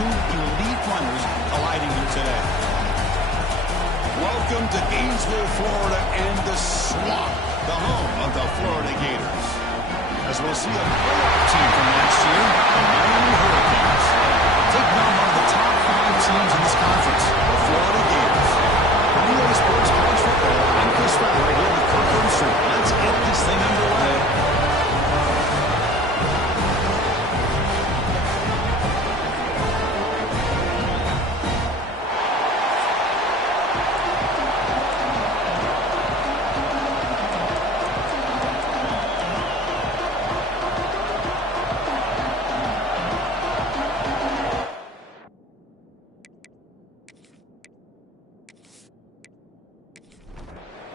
two elite runners colliding here today. Welcome to Gainesville, Florida, and the Swamp, the home of the Florida Gators. As we'll see a playoff team from last year, the Miami Hurricanes, taking on one of the top 5 teams in this conference, the Florida Gators. For Relay Sports College Football, I'm Chris Fowler right here with Kirk Herbstreit. Let's get this thing underway.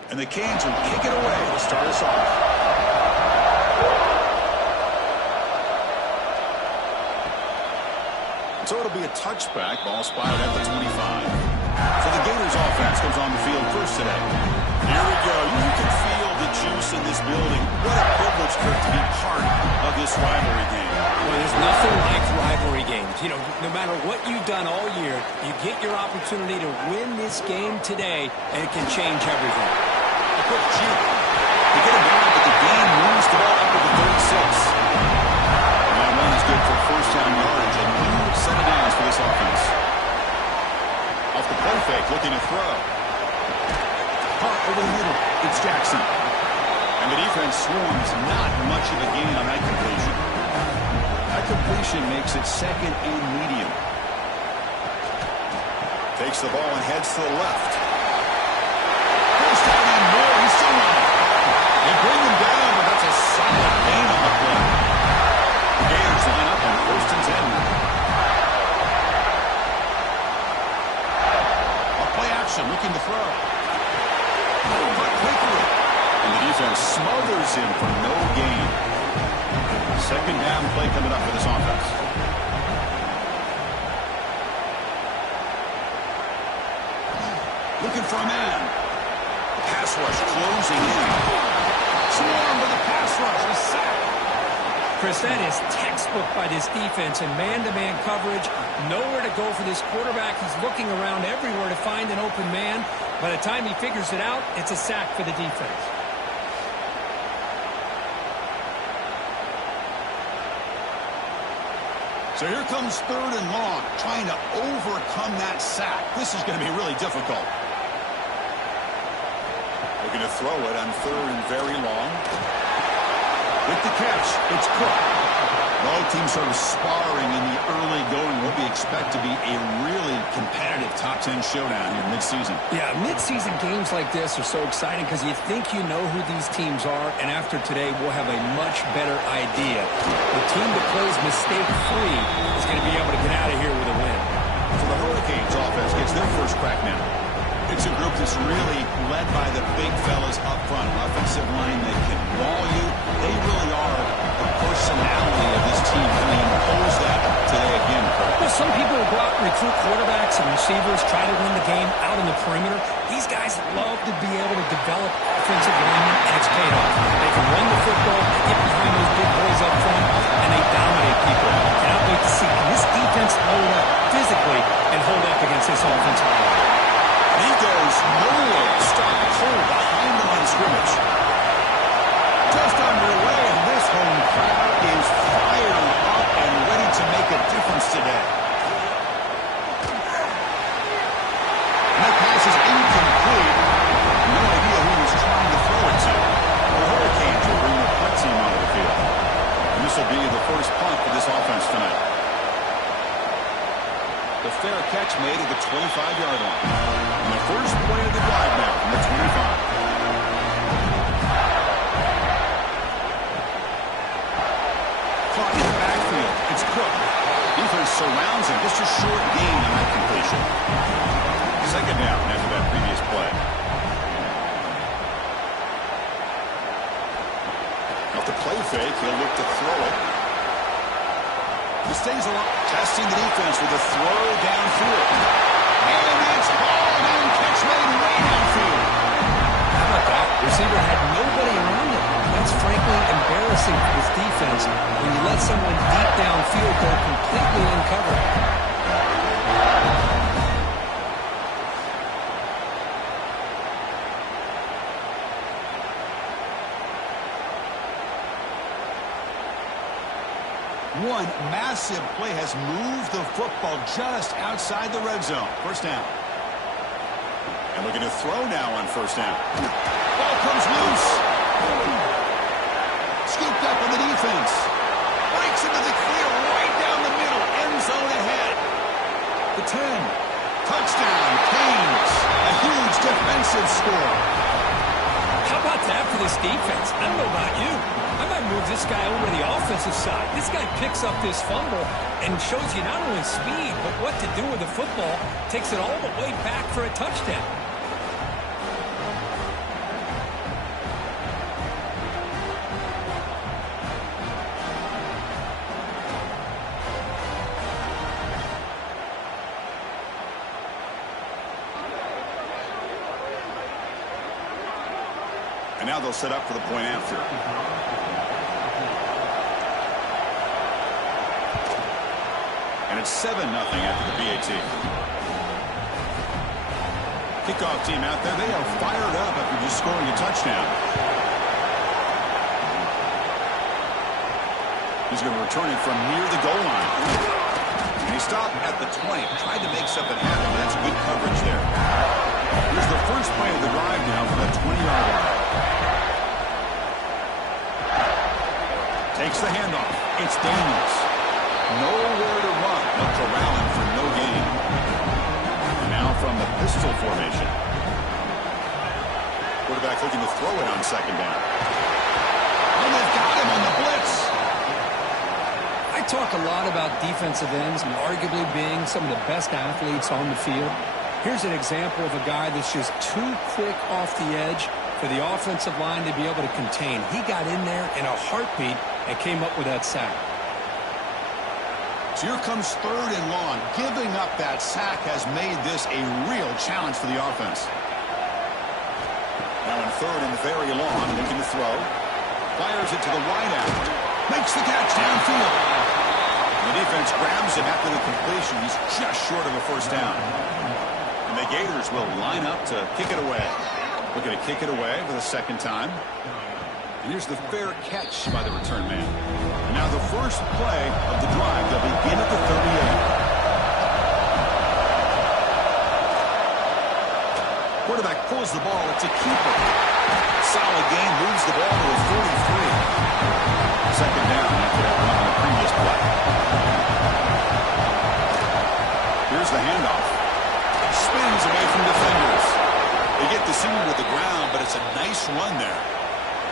And the Canes will kick it away to start us off. So it'll be a touchback, ball spotted at the 25. So the Gators offense comes on the field first today. Here we go. You can feel the juice in this building. What a privilege, Kirk, to be part of this rivalry game. Well, there's nothing like rivalry games. You know, no matter what you've done all year, you get your opportunity to win this game today, and it can change everything. A quick juke. They get him down, but the game moves the ball up to the 36. And that run is good for first down yardage. A new set of downs for this offense. Off the play fake, looking to throw. Caught over the middle. It's Jackson. And the defense swarms. Not much of a gain on that completion. That completion makes it second and medium. Takes the ball and heads to the left. He's still running. They bring him down, but that's a solid gain on the play. The Gators line up on first and 10. Off play action, looking to throw. But quickly. And the defense smothers him for no gain. Second down play coming up for this offense. Looking for a man. Pass rush closing in. Swarm with a pass rush. A sack. Chris, that is textbook by this defense in man-to-man coverage. Nowhere to go for this quarterback. He's looking around everywhere to find an open man. By the time he figures it out, it's a sack for the defense. So here comes third and long, trying to overcome that sack. This is going to be really difficult. Looking to throw it on third and very long. With the catch, it's Cook. Both teams sort of sparring in the early going. What we expect to be a really competitive top 10 showdown here midseason. Yeah, midseason games like this are so exciting because you think you know who these teams are, and after today we'll have a much better idea. The team that plays mistake-free is going to be able to get out of here with a win. So the Hurricanes offense gets their first crack now. It's a group that's really led by the big fellas up front. An offensive line that can wall you. They really are the personality of this team. Can they impose that today again, Kirk? Well, some people will go out and recruit quarterbacks and receivers, try to win the game out on the perimeter. These guys love to be able to develop offensive linemen, and it's paid off. They can run the football, they get behind those big boys up front, and they dominate people. Cannot wait to see this defense load up physically and hold up against this offensive line. He goes nowhere. Stop cold behind the line of scrimmage. Just underway, and this home crowd is fired up and ready to make a difference today. And that pass is incomplete. No idea who was trying to throw it to. The Hurricanes will bring the punt team onto the field. And this will be the first punt for this offense tonight. The fair catch made at the 25-yard line. And the first play of the drive now from the 25. Caught in the backfield. It's Cook. Defense surrounds him. Just a short gain on that completion. Second down after that previous play. Off the play fake, he'll look to throw it. He stays along, testing the defense with a throw downfield. And it's ball and catch made way downfield. How about that? Receiver had nobody around him. That's frankly embarrassing for this defense when you let someone deep downfield go completely uncovered. One massive play has moved the football just outside the red zone. First down. And looking to throw now on first down. Ball comes loose. Scooped up on the defense. Breaks into the clear right down the middle. End zone ahead. The 10. Touchdown, Canes. A huge defensive score. How about that for this defense? I don't know about you. I might move this guy over to the offensive side. This guy picks up this fumble and shows you not only speed, but what to do with the football. Takes it all the way back for a touchdown. And now they'll set up for the point after. And it's 7-0 after the BAT. Kickoff team out there, they are fired up after just scoring a touchdown. He's going to return it from near the goal line. And he stopped at the 20. Tried to make something happen, but that's good coverage there. Here's the first play of the drive now from that 20-yard line. Takes the handoff. It's Daniels. Nowhere to run. They'll corral him for no gain. And now from the pistol formation. Quarterback looking to throw it on second down. And they've got him on the blitz. I talk a lot about defensive ends arguably being some of the best athletes on the field. Here's an example of a guy that's just too quick off the edge for the offensive line to be able to contain. He got in there in a heartbeat and came up with that sack. So here comes third and long. Giving up that sack has made this a real challenge for the offense. Now in third and very long, looking to throw. Fires it to the wide out. Makes the catch downfield. The defense grabs him after the completion. He's just short of a first down. And the Gators will line up to kick it away. Looking to kick it away for the second time. And here's the fair catch by the return man. And now the first play of the drive. They'll begin at the 38. Quarterback pulls the ball. It's a keeper. Solid gain. Moves the ball to a 43. Second down after that run on the previous play. Here's the handoff. Spins away from defenders. They get the senior to the ground, but it's a nice run there.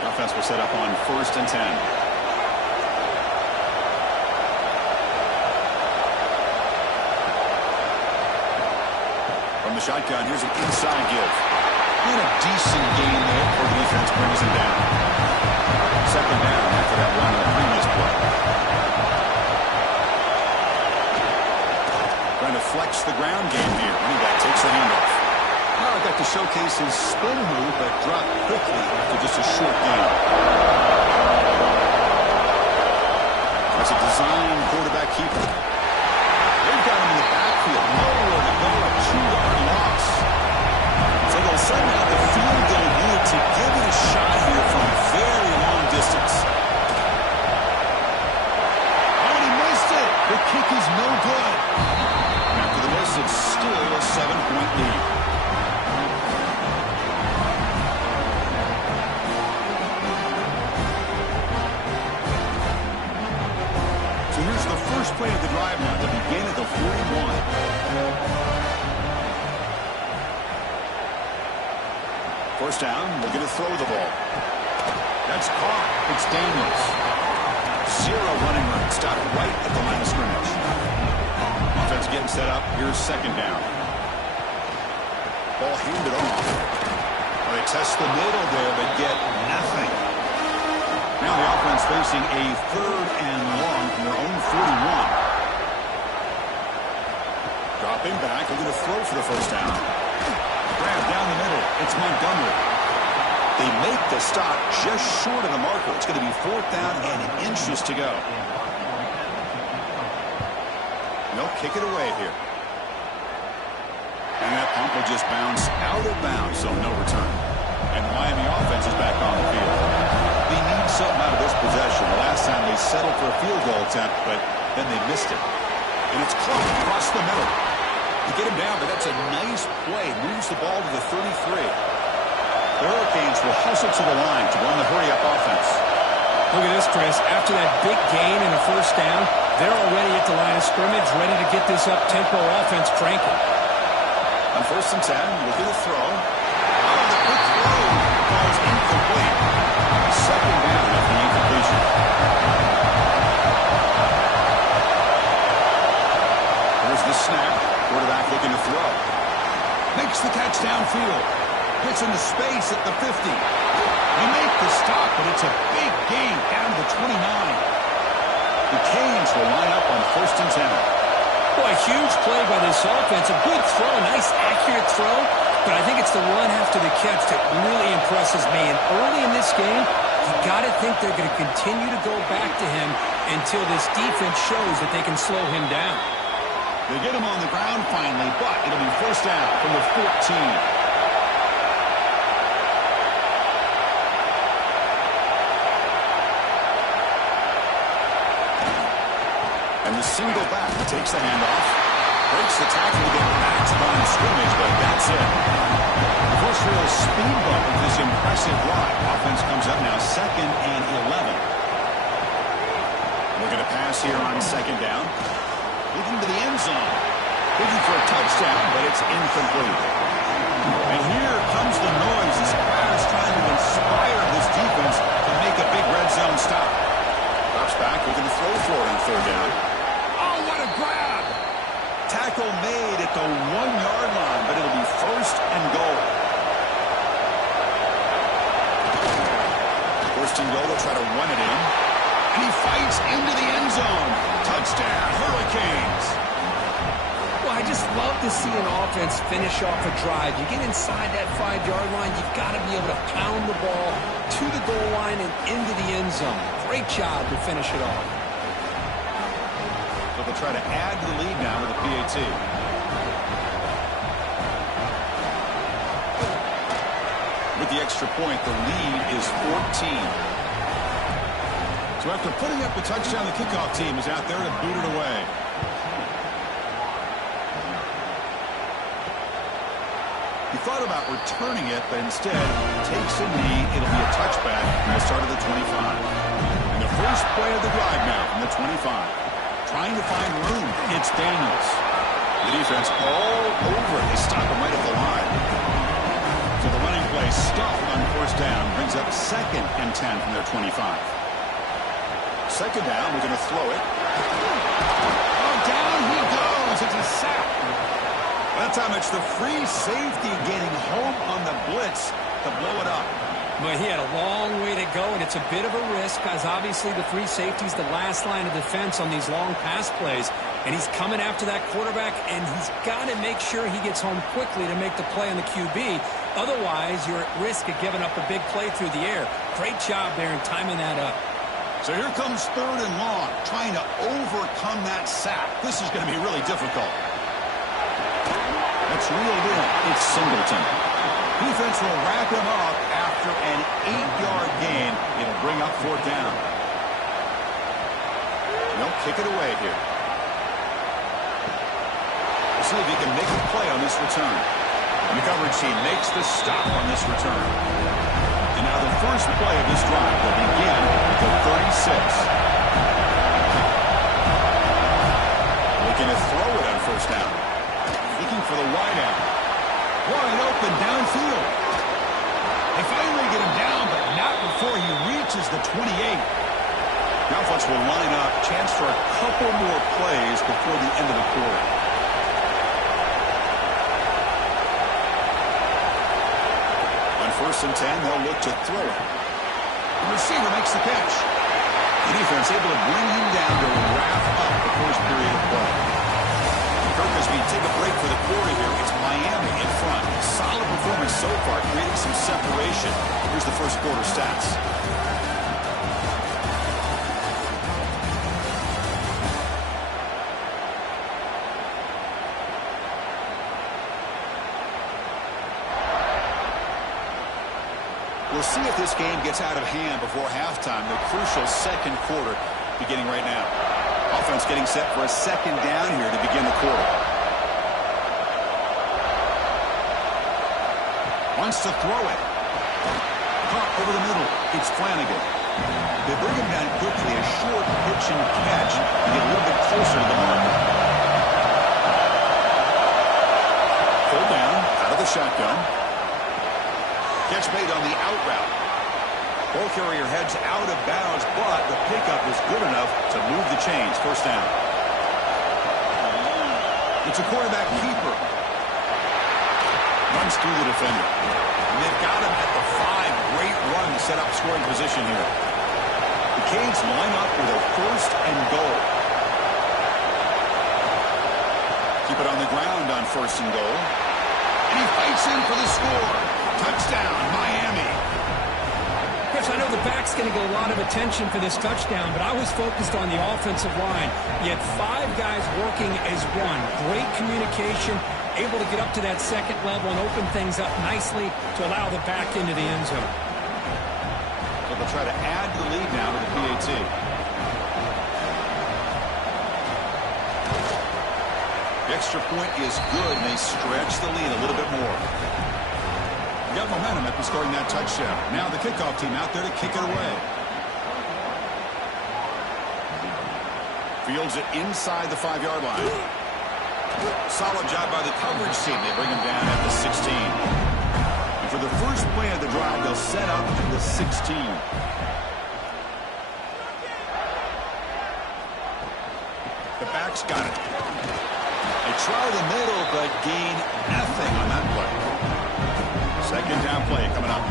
The offense will set up on 1st and 10. From the shotgun, here's an inside give. And a decent gain there before the defense brings him down. Second down after that run on the previous play. Trying to flex the ground game here. Running back takes the handoff. Now got to showcase his spin move, but dropped quickly after just a short gain. That's a design quarterback keeper. They've got him in the backfield. Nowhere to go. A 2-yard loss. So they'll send out the field goal unit to give it a shot here from a very long distance. Oh, and he missed it. The kick is no good. After the miss, it's still a 7-point lead. So here's the first play of the drive now to begin at the 41. First down, looking to throw the ball. That's caught. It's Daniels. 0 running room. Stopped right at the line of scrimmage. Offense getting set up. Here's second down. Ball handed off. Well, they test the middle there, but get nothing. Now the offense facing a 3rd and long from their own 41. Dropping back, looking to throw for the first down. Grab down the middle. It's Montgomery. They make the stop just short of the marker. It's going to be 4th down and inches to go. They'll kick it away here. And that pump will just bounce out of bounds, so no return. And the Miami offense is back on the field. They need something out of this possession. The last time they settled for a field goal attempt, but then they missed it. And it's close across the middle. You get him down, but that's a nice play. Moves the ball to the 33. The Hurricanes will hustle to the line to run the hurry-up offense. Look at this, Chris. After that big gain and a first down, they're already at the line of scrimmage, ready to get this up-tempo offense cranking. On 1st and 10, look at the throw. Oh, the quick throw falls incomplete. Second down after the incompletion. Here's the snap. Quarterback looking to throw. Makes the catch downfield. Gets into space at the 50. They make the stop, but it's a big gain down to the 29. The Canes will line up on 1st and 10. Boy, a huge play by this offense. A good throw, a nice accurate throw. But I think it's the run after the catch that really impresses me. And early in this game, you got to think they're going to continue to go back to him until this defense shows that they can slow him down. They get him on the ground finally, but it'll be first down from the 14. Single back takes the handoff, breaks the tackle to get back to line of scrimmage, but that's it. The first real speed bump of this impressive ride. Offense comes up now 2nd and 11. Looking to pass here on 2nd down. Looking to the end zone. Looking for a touchdown, but it's incomplete. And here comes the noise as Crowder's trying to inspire this defense to make a big red zone stop. Drops back, looking to throw for it on 3rd down. Grab. Tackle made at the 1-yard line, but it'll be 1st and goal. 1st and goal, they'll try to run it in. And he fights into the end zone. Touchdown, Hurricanes. Well, I just love to see an offense finish off a drive. You get inside that 5-yard line, you've got to be able to pound the ball to the goal line and into the end zone. Great job to finish it off. They'll try to add to the lead now with a PAT. With the extra point, the lead is 14. So after putting up the touchdown, the kickoff team is out there to boot it away. He thought about returning it, but instead takes a knee. It'll be a touchback from the start of the 25. And the first play of the drive now from the 25. Trying to find room. It's Daniels. The defense all over it. They stop him right at the line. So the running play stuffed on 1st down. Brings up 2nd and 10 from their 25. 2nd down. We're going to throw it. Oh, down he goes. It's a sack. That time it's the free safety getting home on the blitz to blow it up. But he had a long way to go, and it's a bit of a risk because obviously the free safety is the last line of defense on these long pass plays. And he's coming after that quarterback, and he's got to make sure he gets home quickly to make the play on the QB. Otherwise, you're at risk of giving up a big play through the air. Great job there in timing that up. So here comes 3rd and long, trying to overcome that sack. This is going to be really difficult. That's reeled in. It's Singleton. Defense will wrap him up after an 8-yard gain. It'll bring up 4th down. They'll kick it away here. We'll see if he can make a play on this return. And the coverage team makes the stop on this return. And now the first play of this drive will begin at the 36. Looking to throw it on 1st down. Looking for the wideout. Wide open downfield. They finally get him down, but not before he reaches the 28. Now folks will line up. Chance for a couple more plays before the end of the quarter. On 1st and 10, they'll look to throw it. The receiver makes the catch. The defense able to bring him down to wrap up the first period of play. Kirk, as we take a break for the quarter here, it's Miami in front. Solid performance so far, creating some separation. Here's the first quarter stats. We'll see if this game gets out of hand before halftime. The crucial second quarter beginning right now. Offense getting set for a second down here to begin the quarter. Wants to throw it. Caught over the middle. It's Flanagan. They bring him down quickly. A short pitch and catch to get a little bit closer to the mark. Pulled down out of the shotgun. Catch made on the out route. Ball carrier heads out of bounds, but the pickup was good enough to move the chains. First down. It's a quarterback keeper. Runs through the defender. And they've got him at the 5. Great run to set up scoring position here. The Canes line up with a first and goal. Keep it on the ground on first and goal. And he fights in for the score. Touchdown, Miami. Chris, I know the back's going to get a lot of attention for this touchdown, but I was focused on the offensive line. You had 5 guys working as one. Great communication, able to get up to that second level and open things up nicely to allow the back into the end zone. So they'll try to add the lead now to the PAT. The extra point is good, and they stretch the lead a little bit more. Got momentum after scoring that touchdown. Now the kickoff team out there to kick it away. Fields it inside the 5-yard line. Solid job by the coverage team. They bring him down at the 16. And for the first play of the drive, they'll set up at the 16. The back's got it. They try the middle, but gain nothing on that play. Second down play coming up.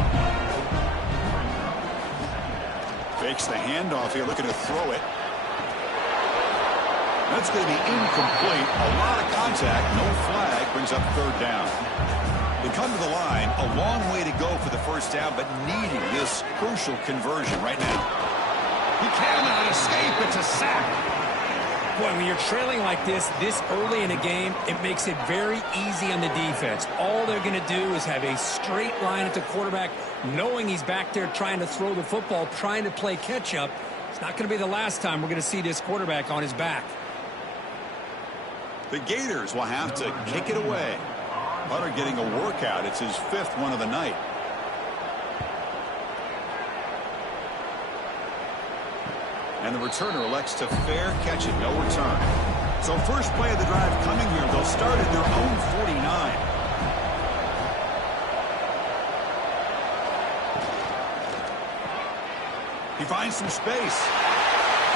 Fakes the handoff here, looking to throw it. That's going to be incomplete. A lot of contact, no flag, brings up third down. They come to the line, a long way to go for the first down, but needing this crucial conversion right now. He cannot escape. It's a sack. Boy, when you're trailing like this early in a game, it makes it very easy on the defense. All they're going to do is have a straight line at the quarterback, knowing he's back there trying to throw the football, trying to play catch-up. It's not going to be the last time we're going to see this quarterback on his back. The Gators will have to kick it away. Butter getting a workout. It's his 5th one of the night. And the returner elects to fair catch it, no return. So first play of the drive coming here. They'll start at their own 49. He finds some space.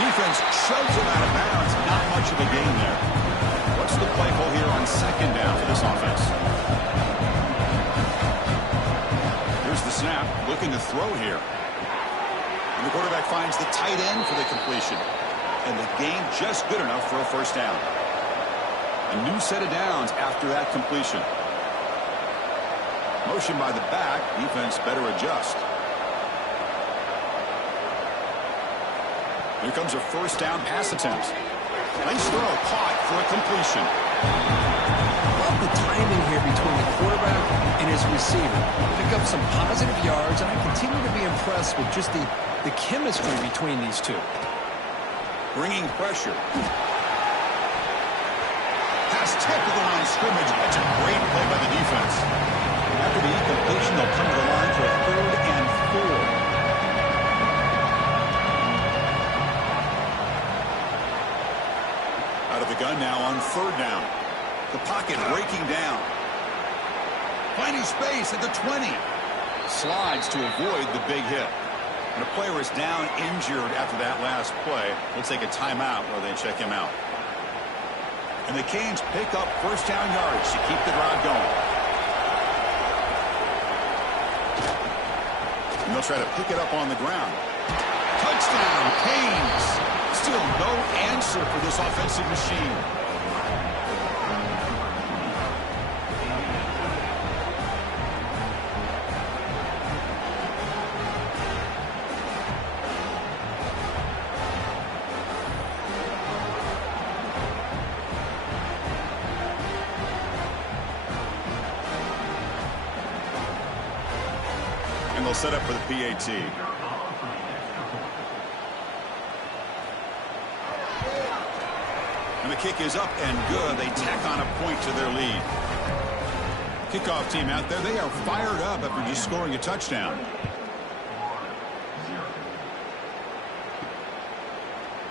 Defense shoves him out of bounds. Not much of a gain there. What's the play call here on second down for this offense? Here's the snap. Looking to throw here. And the quarterback finds the tight end for the completion. And the gain just good enough for a first down. A new set of downs after that completion. Motion by the back. Defense better adjust. Here comes a first down pass attempt. Nice throw, caught for a completion. Love the timing here between the quarterback and his receiver. Pick up some positive yards, and I continue to be impressed with just the chemistry between these two. Bringing pressure. Pass tip to the line of scrimmage. That's a great play by the defense. After the incompletion, they'll come to the line for a 3rd and 4. Out of the gun now on 3rd down. The pocket breaking down. Finding space at the 20. Slides to avoid the big hit. And a player is down injured after that last play. We'll take a timeout while they check him out. And the Canes pick up first down yards to keep the drive going. And they'll try to pick it up on the ground. Touchdown, Canes! Still no answer for this offensive machine. they'll set up for the PAT. And the kick is up and good. They tack on a point to their lead. Kickoff team out there, they are fired up after just scoring a touchdown.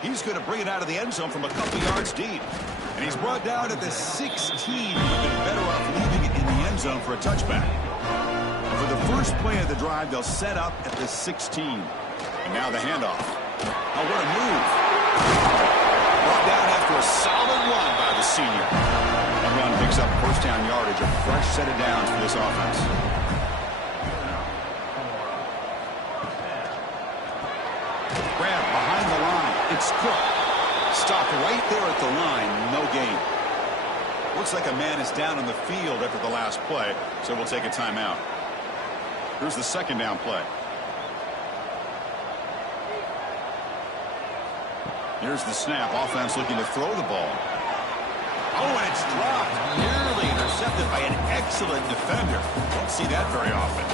He's going to bring it out of the end zone from a couple yards deep. And he's brought down at the 16. He'd been better off leaving it in the end zone for a touchback. And for the first play of the drive, they'll set up at the 16. And now the handoff. Oh, what a move. Brought down after a solid run by the senior. That run picks up first down yardage, a fresh set of downs for this offense. Grab behind the line. It's Cook. Stopped right there at the line. No gain. Looks like a man is down on the field after the last play, so we'll take a timeout. Here's the second down play. Here's the snap. Offense looking to throw the ball. Oh, and it's dropped. Nearly intercepted by an excellent defender. Don't see that very often.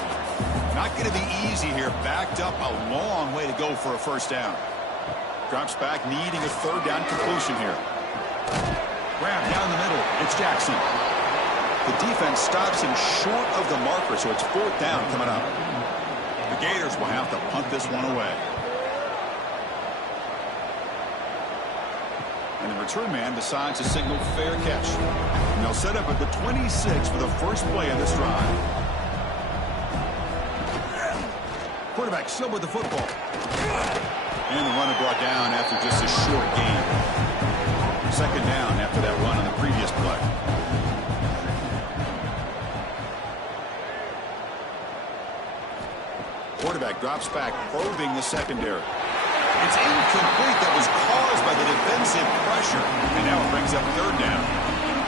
Not going to be easy here. Backed up a long way to go for a first down. Drops back, needing a third down completion here. Grab down the middle. It's Jackson. The defense stops him short of the marker, so it's fourth down coming up. The Gators will have to punt this one away. And the return man decides to signal fair catch. And they'll set up at the 26 for the first play of this drive. Quarterback still with the football. And the runner brought down after just a short gain. Second down after that run on the previous play. Quarterback drops back, probing the secondary. It's incomplete. That was caused by the defensive pressure. And now it brings up third down.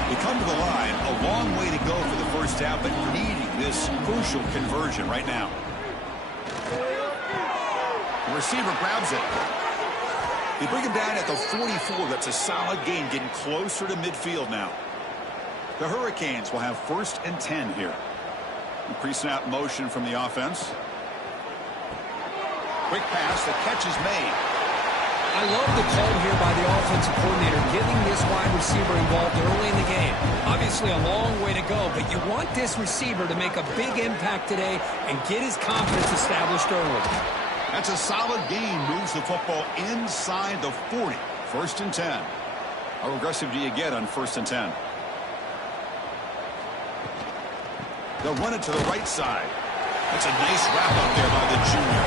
They come to the line, a long way to go for the first down, but needing this crucial conversion right now. The receiver grabs it. They bring him down at the 44. That's a solid gain, getting closer to midfield now. The Hurricanes will have first and 10 here. Pre-snap motion from the offense. Quick pass, the catch is made. I love the call here by the offensive coordinator, getting this wide receiver involved early in the game. Obviously a long way to go, but you want this receiver to make a big impact today and get his confidence established early. That's a solid gain. Moves the football inside the 40. First and 10. How aggressive do you get on first and 10? They'll run it to the right side. That's a nice wrap up there by the junior.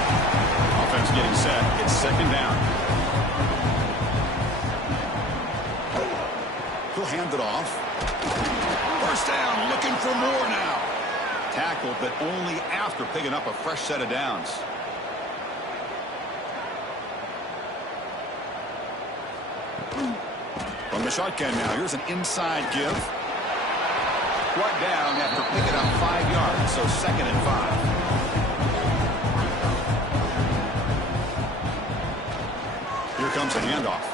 Offense getting set. It's second down. He'll hand it off. First down, looking for more now. Tackled, but only after picking up a fresh set of downs. From the shotgun now, here's an inside give. Brought down after picking up 5 yards, so second and 5. Here comes a handoff.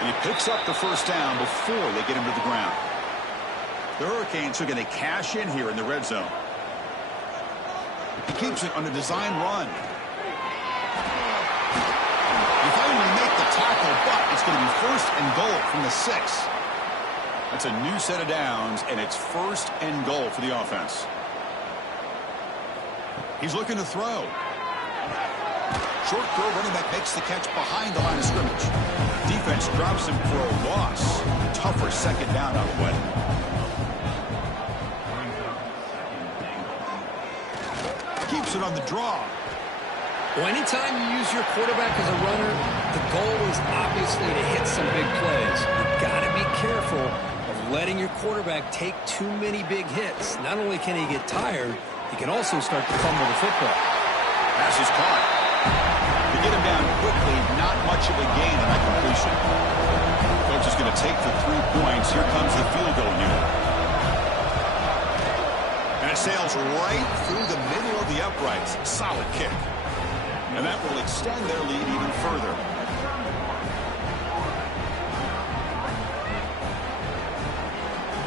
And he picks up the first down before they get him to the ground. The Hurricanes are going to cash in here in the red zone. He keeps it on a design run. He finally make the tackle, but it's going to be first and goal from the 6. That's a new set of downs, and it's first and goal for the offense. He's looking to throw. Short throw, running back makes the catch behind the line of scrimmage. Defense drops him for a loss. Tougher second down on the way. Keeps it on the draw. Well, anytime you use your quarterback as a runner, the goal is obviously to hit some big plays. You've got to be careful of letting your quarterback take too many big hits. Not only can he get tired, he can also start to fumble the football. Pass is caught. To get him down quickly, not much of a gain on that completion. Coach is going to take the 3 points. Here comes the field goal unit. And it sails right through the middle of the uprights. Solid kick. And that will extend their lead even further.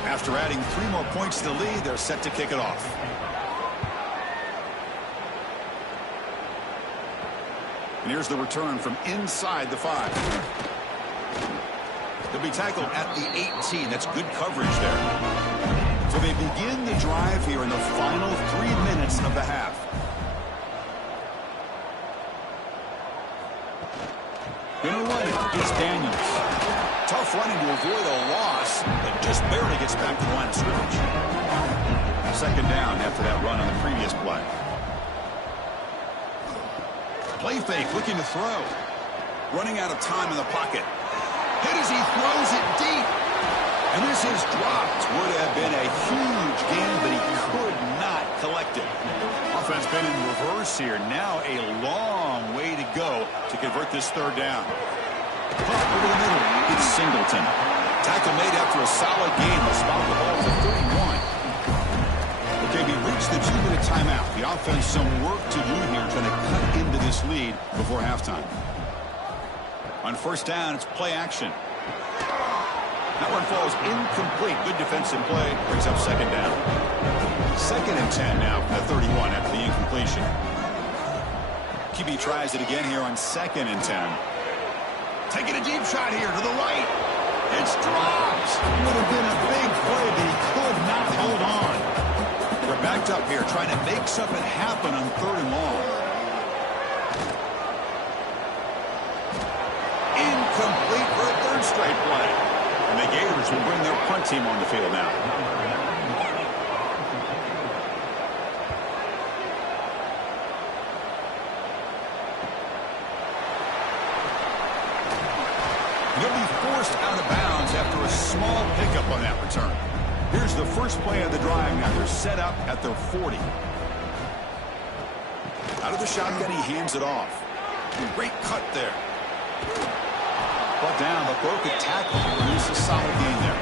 After adding 3 more points to the lead, they're set to kick it off. And here's the return from inside the 5. They'll be tackled at the 18. That's good coverage there. So they begin the drive here in the final 3 minutes of the half. Gonna run it is Daniels. Tough running to avoid a loss, but just barely gets back to the line of scrimmage. Second down after that run on the previous play. Play fake, looking to throw. Running out of time in the pocket. Hit as he throws it deep. And this is dropped. Would have been a huge gain, but he could not collect it. Offense been in reverse here. Now a long way to go to convert this third down. Pump over the middle. It's Singleton. Tackle made after a solid game. They'll spot the ball for 31. Okay, we reached the 2-minute timeout. The offense some work to do here trying to cut into this lead before halftime. On first down, it's play action. That one falls incomplete. Good defensive play. Brings up second down. 2nd and 10 now from the 31 after the incompletion. QB tries it again here on 2nd and 10. Taking a deep shot here to the right. It's dropped. Would have been a big play, but he could not hold on. We're backed up here trying to make something happen on 3rd and long. Incomplete for a 3rd straight play. And the Gators will bring their punt team on the field now. He'll be forced out of bounds after a small pickup on that return. Here's the first play of the drive now. They're set up at their 40. Out of the shotgun, he hands it off. Great cut there. Brought down, but broke a tackle. Produces a solid gain there.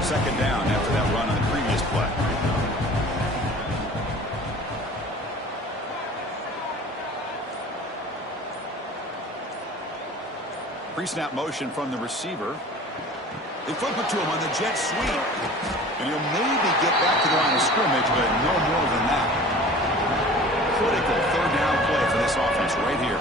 2nd down after that run on the previous play. Pre-snap motion from the receiver. They flip it to him on the jet sweep. And he'll maybe get back to the line of scrimmage, but no more than that. Critical 3rd down play for this offense right here.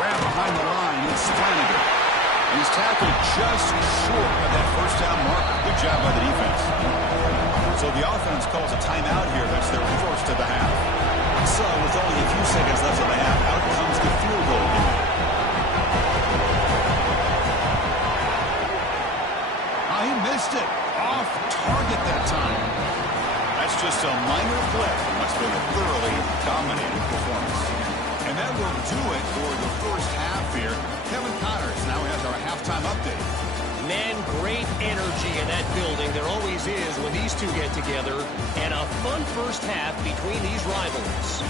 Grab behind the line, it's Flanagan. And he's tackled just short of that first down marker. Good job by the defense. So the offense calls a timeout here. That's their first of the half. So with only a few seconds left of the half, out comes the field goal unit. He missed it. Off target that time. That's just a minor blip in what's been a thoroughly dominating performance. And that will do it for the first half here. Kevin Connors now has our halftime update. Man, great energy in that building. There always is when these two get together. And a fun first half between these rivals.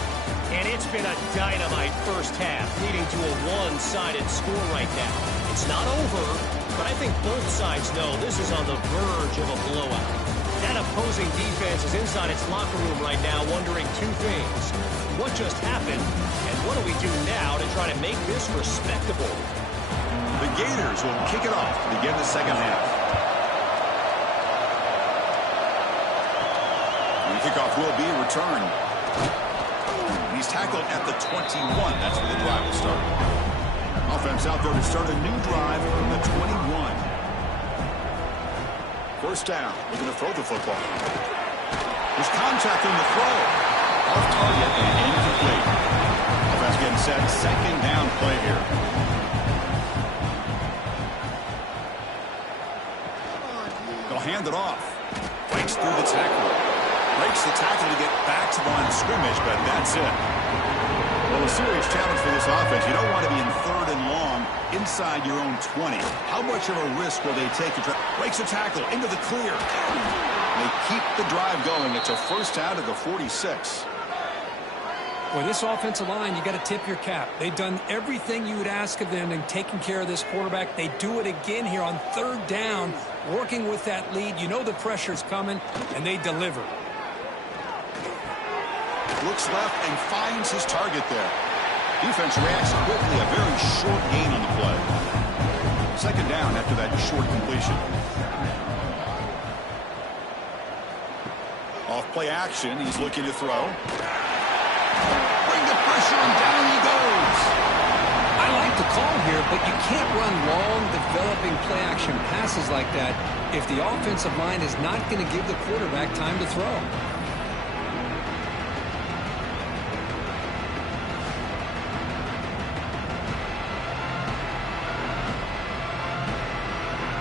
And it's been a dynamite first half, leading to a one-sided score right now. It's not over, but I think both sides know this is on the verge of a blowout. That opposing defense is inside its locker room right now wondering 2 things. What just happened, and what do we do now to try to make this respectable? The Gators will kick it off to begin the second half. And the kickoff will be returned. He's tackled at the 21. That's where the drive will start. Offense out there to start a new drive from the 21. First down. Looking to throw the football. There's contact on the throw. Off target and incomplete. Offense getting set. 2nd down play here. They'll hand it off. Breaks through the tackle. Breaks the tackle to get back to the line of scrimmage, but that's it. Well, a serious challenge for this offense. You don't want to be in 3rd and long inside your own 20. How much of a risk will they take to try? Breaks a tackle into the clear. They keep the drive going. It's a first down to the 46. Boy, this offensive line, you got to tip your cap. They've done everything you would ask of them in taking care of this quarterback. They do it again here on 3rd down, working with that lead. You know the pressure's coming, and they deliver. Looks left and finds his target there. Defense reacts quickly. A very short gain on the play. 2nd down after that short completion. Off Play action. He's looking to throw. Bring the pressure, and down he goes. I like the call here, but you can't run long, developing play-action passes like that if the offensive line is not going to give the quarterback time to throw.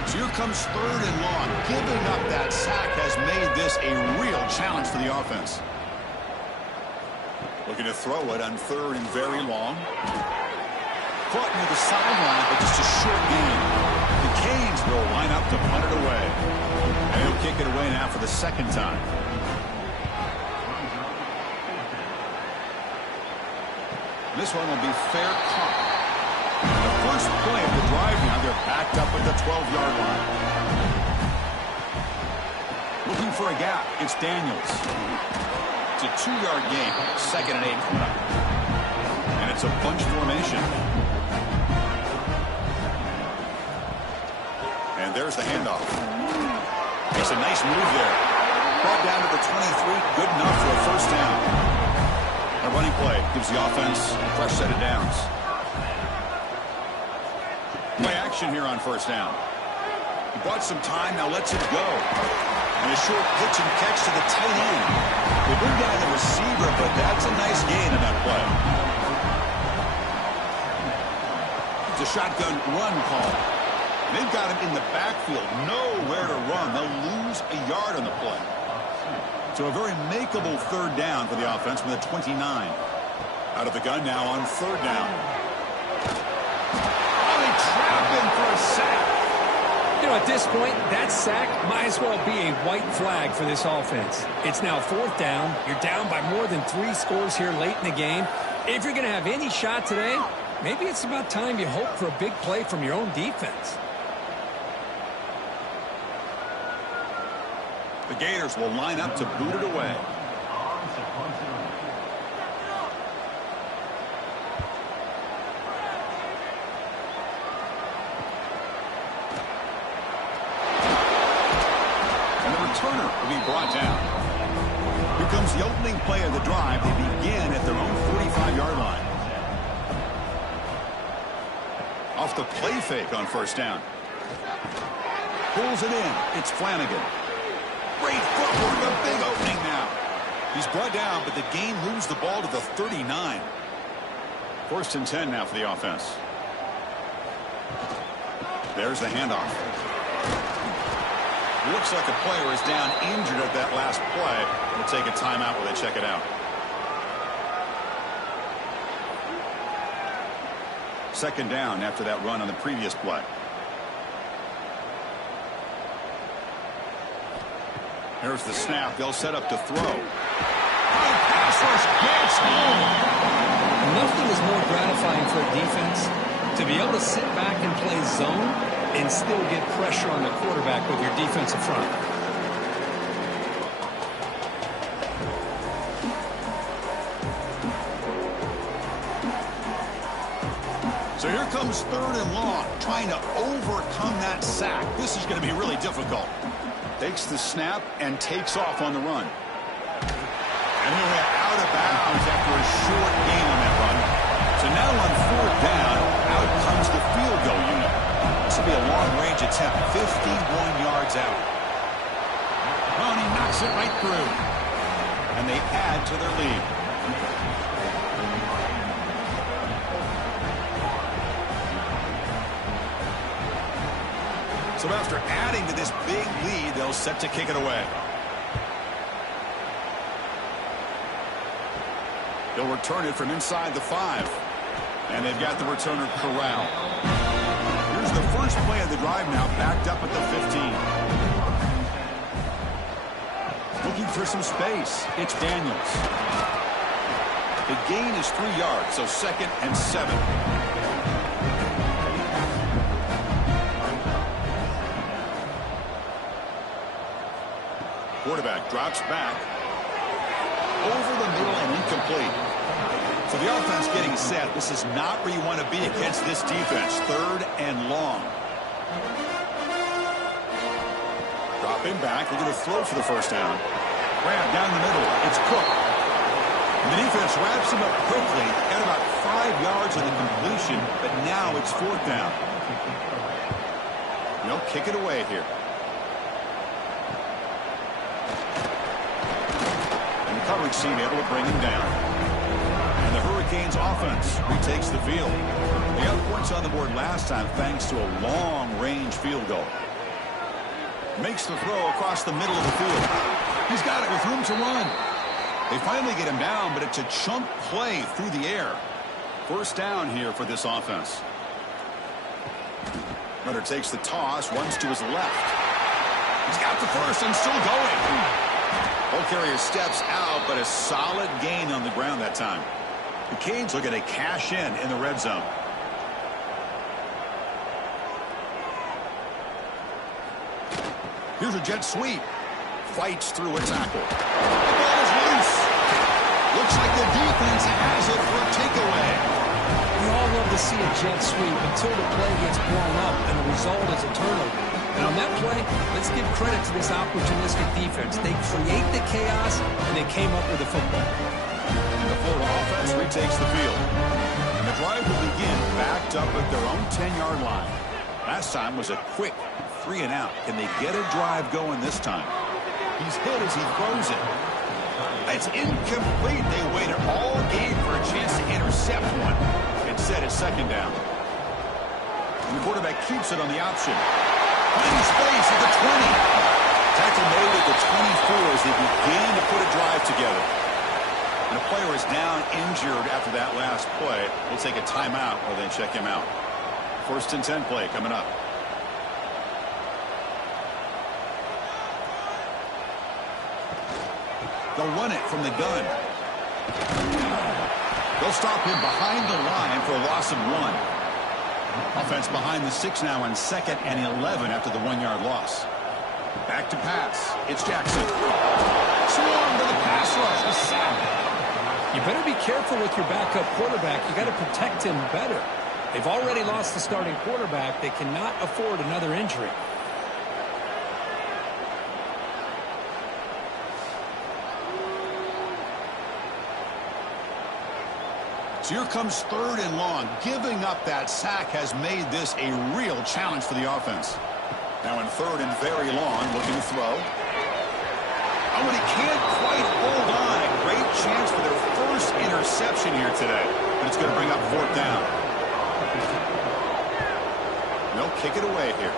So here comes 3rd and long. Giving up that sack has made this a real challenge for the offense. Looking to throw it on 3rd and very long. Caught near the sideline, but just a short gain. The Canes will line up to punt it away. And he'll kick it away now for the 2nd time. This one will be fair caught. The first play of the drive now, they're backed up at the 12-yard line. Looking for a gap, it's Daniels. It's a 2-yard gain, 2nd and 8 coming up. And it's a bunch formation. And there's the handoff. Makes a nice move there. Brought down to the 23, good enough for a 1st down. A running play gives the offense a fresh set of downs. Play action here on 1st down. He bought some time, now lets it go. And a short pitch and catch to the tight end. They bring down the receiver, but that's a nice gain in that play. It's a shotgun run call. They've got him in the backfield, nowhere to run. They'll lose a yard on the play. So a very makeable 3rd down for the offense from the 29. Out of the gun now on 3rd down. Oh, they trap him for a sack. You know, at this point, that sack might as well be a white flag for this offense. It's now 4th down. You're down by more than 3 scores here late in the game. If you're going to have any shot today, maybe it's about time you hope for a big play from your own defense. The Gators will line up to boot it away. And the returner will be brought down. Here comes the opening play of the drive. They begin at their own 45-yard line. Off the play fake on 1st down. Pulls it in. It's Flanagan. Great footwork, a big opening now. He's brought down, but the game moves the ball to the 39. 1st and 10 now for the offense. There's the handoff. Looks like a player is down injured at that last play. We'll take a timeout while they check it out. 2nd down after that run on the previous play. Here's the snap. They'll set up to throw. Oh, pass rush gets home. Nothing is more gratifying for a defense to be able to sit back and play zone and still get pressure on the quarterback with your defensive front. So here comes 3rd and long, trying to overcome that sack. This is going to be really difficult. Takes the snap and takes off on the run. And he'll head out of bounds after a short gain on that run. So now on 4th down, out comes the field goal unit. This will be a long-range attempt, 51 yards out. Oh, and he knocks it right through. And they add to their lead. So after adding to this big lead, they'll set to kick it away. They'll return it from inside the 5. And they've got the returner corralled. Here's the first play of the drive now, backed up at the 15. Looking for some space. It's Daniels. The gain is 3 yards, so 2nd and 7. Quarterback drops back. Over the middle and incomplete. So the offense getting set. This is not where you want to be against this defense. 3rd and long. Dropping back. Looking to throw for the 1st down. grab down the middle. It's Cook. And the defense wraps him up quickly. Got about 5 yards on the completion, but now it's 4th down. They'll kick it away here. And the coverage team able to bring him down. And the Hurricanes offense retakes the field. They got points on the board last time thanks to a long-range field goal. Makes the throw across the middle of the field. He's got it with room to run. They finally get him down, but it's a chunk play through the air. 1st down here for this offense. Runner takes the toss, runs to his left. He's got the first and still going. Ball carrier steps out, but a solid gain on the ground that time. The Canes looking to cash in the red zone. Here's a jet sweep. Fights through a tackle. The ball is loose. Looks like the defense has it for a takeaway. We all love to see a jet sweep until the play gets blown up and the result is a turnover. And on that play, let's give credit to this opportunistic defense. They create the chaos and they came up with the football. And the Florida offense retakes the field. And the drive will begin backed up at their own 10-yard line. Last time was a quick 3 and out. Can they get a drive going this time? He's hit as he throws it. It's incomplete. They waited all game for a chance to intercept one. Instead, it's 2nd down. And the quarterback keeps it on the option. Finds space at the 20. Tackle made at the 24 as they begin to put a drive together. And a player is down injured after that last play. We'll take a timeout while they check him out. 1st and 10 play coming up. They'll run it from the gun. They'll stop him behind the line for a loss of 1. Offense behind the 6 now on 2nd and 11 after the 1-yard loss. Back to pass. It's Jackson. Swarm to the pass rush. A sack. You better be careful with your backup quarterback. You got to protect him better. They've already lost the starting quarterback. They cannot afford another injury. So here comes 3rd and long. Giving up that sack has made this a real challenge for the offense. Now in 3rd and very long, looking to throw. Oh, and he can't quite hold on. A great chance for their first interception here today. But it's going to bring up 4th down. They'll kick it away here.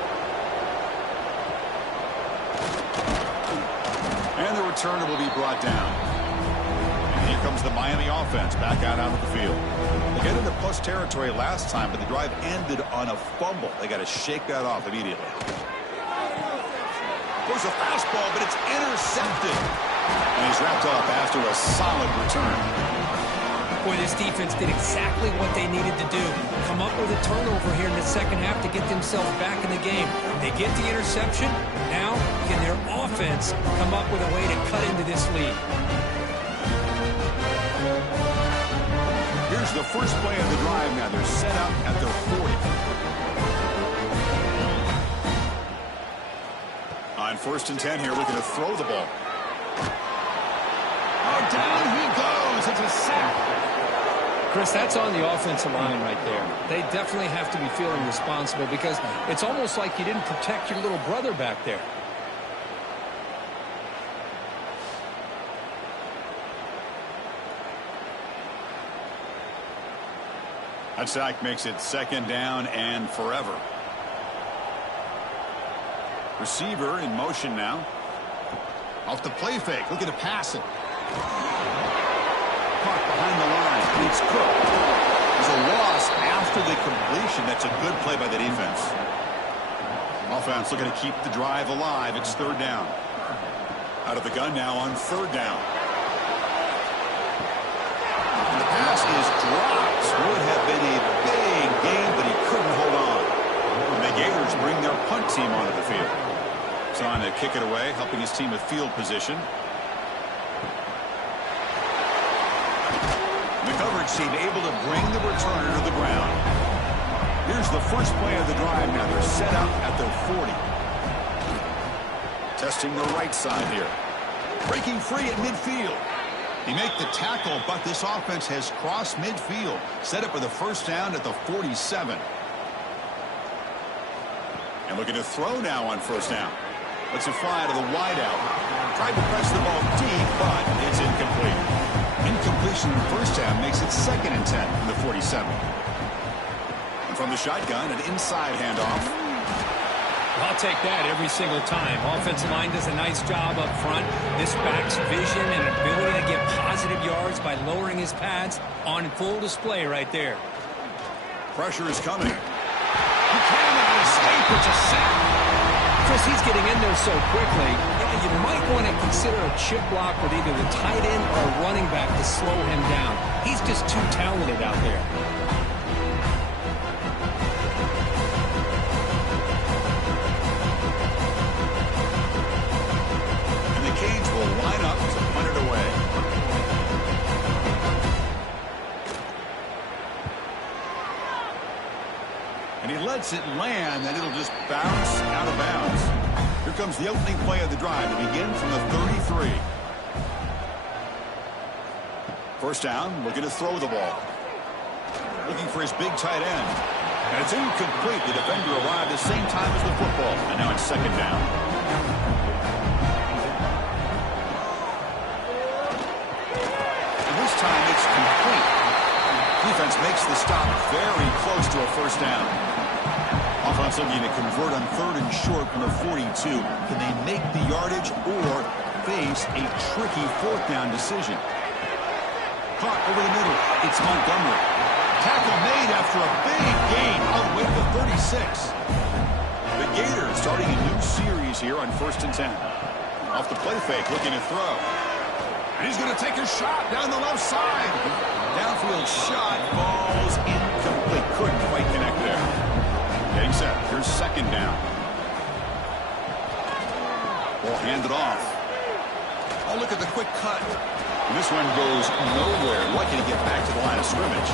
And the returner will be brought down. And here comes the Miami offense back out onto the field. They got into plus territory last time, but the drive ended on a fumble. They got to shake that off immediately. There's a fastball, but it's intercepted. And he's wrapped up after a solid return. Boy, this defense did exactly what they needed to do. Come up with a turnover here in the 2nd half to get themselves back in the game. They get the interception. Now, can their offense come up with a way to cut into this lead? Here's the first play of the drive now. They're set up at their 40. On 1st and 10 here, looking to throw the ball. Oh, down he goes. It's a sack. Chris, that's on the offensive line right there. They definitely have to be feeling responsible because it's almost like you didn't protect your little brother back there. That sack makes it 2nd down and forever. Receiver in motion now. Off the play fake, looking to pass it. Caught behind the line. It's Cook. There's a loss after the completion. That's a good play by the defense. Offense looking to keep the drive alive. It's 3rd down. Out of the gun now on 3rd down. And the pass is dropped. Would have been a big game, but he couldn't hold on. And the Gators bring their punt team onto the field. He's on to kick it away, helping his team with field position. The coverage team able to bring the returner to the ground. Here's the first play of the drive now. They're set up at their 40. Testing the right side here. Breaking free at midfield. He made the tackle, but this offense has crossed midfield. Set up with a first down at the 47. And looking to throw now on first down. Lets it fly to the wideout. Tried to press the ball deep, but it's incomplete. Incompletion in first down makes it 2nd and 10 from the 47. And from the shotgun, an inside handoff. I'll take that every single time. Offensive line does a nice job up front. This back's vision and ability to get positive yards by lowering his pads on full display right there. Pressure is coming. You cannot escape with a sack. Chris, he's getting in there so quickly. You might want to consider a chip block with either the tight end or running back to slow him down. He's just too talented out there. And the Canes will line up to punt it away. And he lets it land, and it'll just bounce out of bounds. Here comes the opening play of the drive to begin from the 33. First down, looking to throw the ball. Looking for his big tight end. And it's incomplete. The defender arrived at the same time as the football. And now it's 2nd down. And this time it's complete. Defense makes the stop very close to a first down. Offense looking to convert on 3rd and short from the 42. Can they make the yardage or face a tricky 4th down decision? Caught over the middle. It's Montgomery. Tackle made after a big gain all the way to the 36. The Gators starting a new series here on 1st and 10. Off the play fake, looking to throw. And he's going to take a shot down the left side. Downfield shot, falls incomplete. Couldn't quite connect there. Getting set. Here's 2nd down. Ball handed off. Oh, look at the quick cut. And this one goes nowhere. Lucky to get back to the line of scrimmage.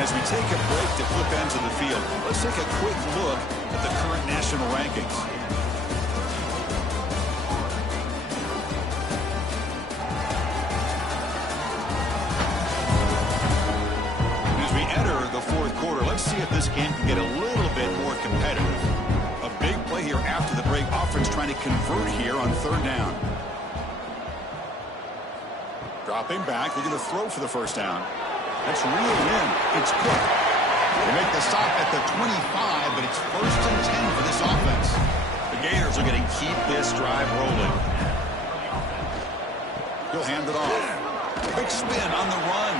As we take a break to flip ends of the field, let's take a quick look at the current national rankings. Let's see if this game can get a little bit more competitive. A big play here after the break. Offense trying to convert here on 3rd down. Dropping back, looking to throw for the first down. That's reeled in. It's Cook. They make the stop at the 25, but it's 1st and 10 for this offense. The Gators are going to keep this drive rolling. He'll hand it off. Big spin on the run.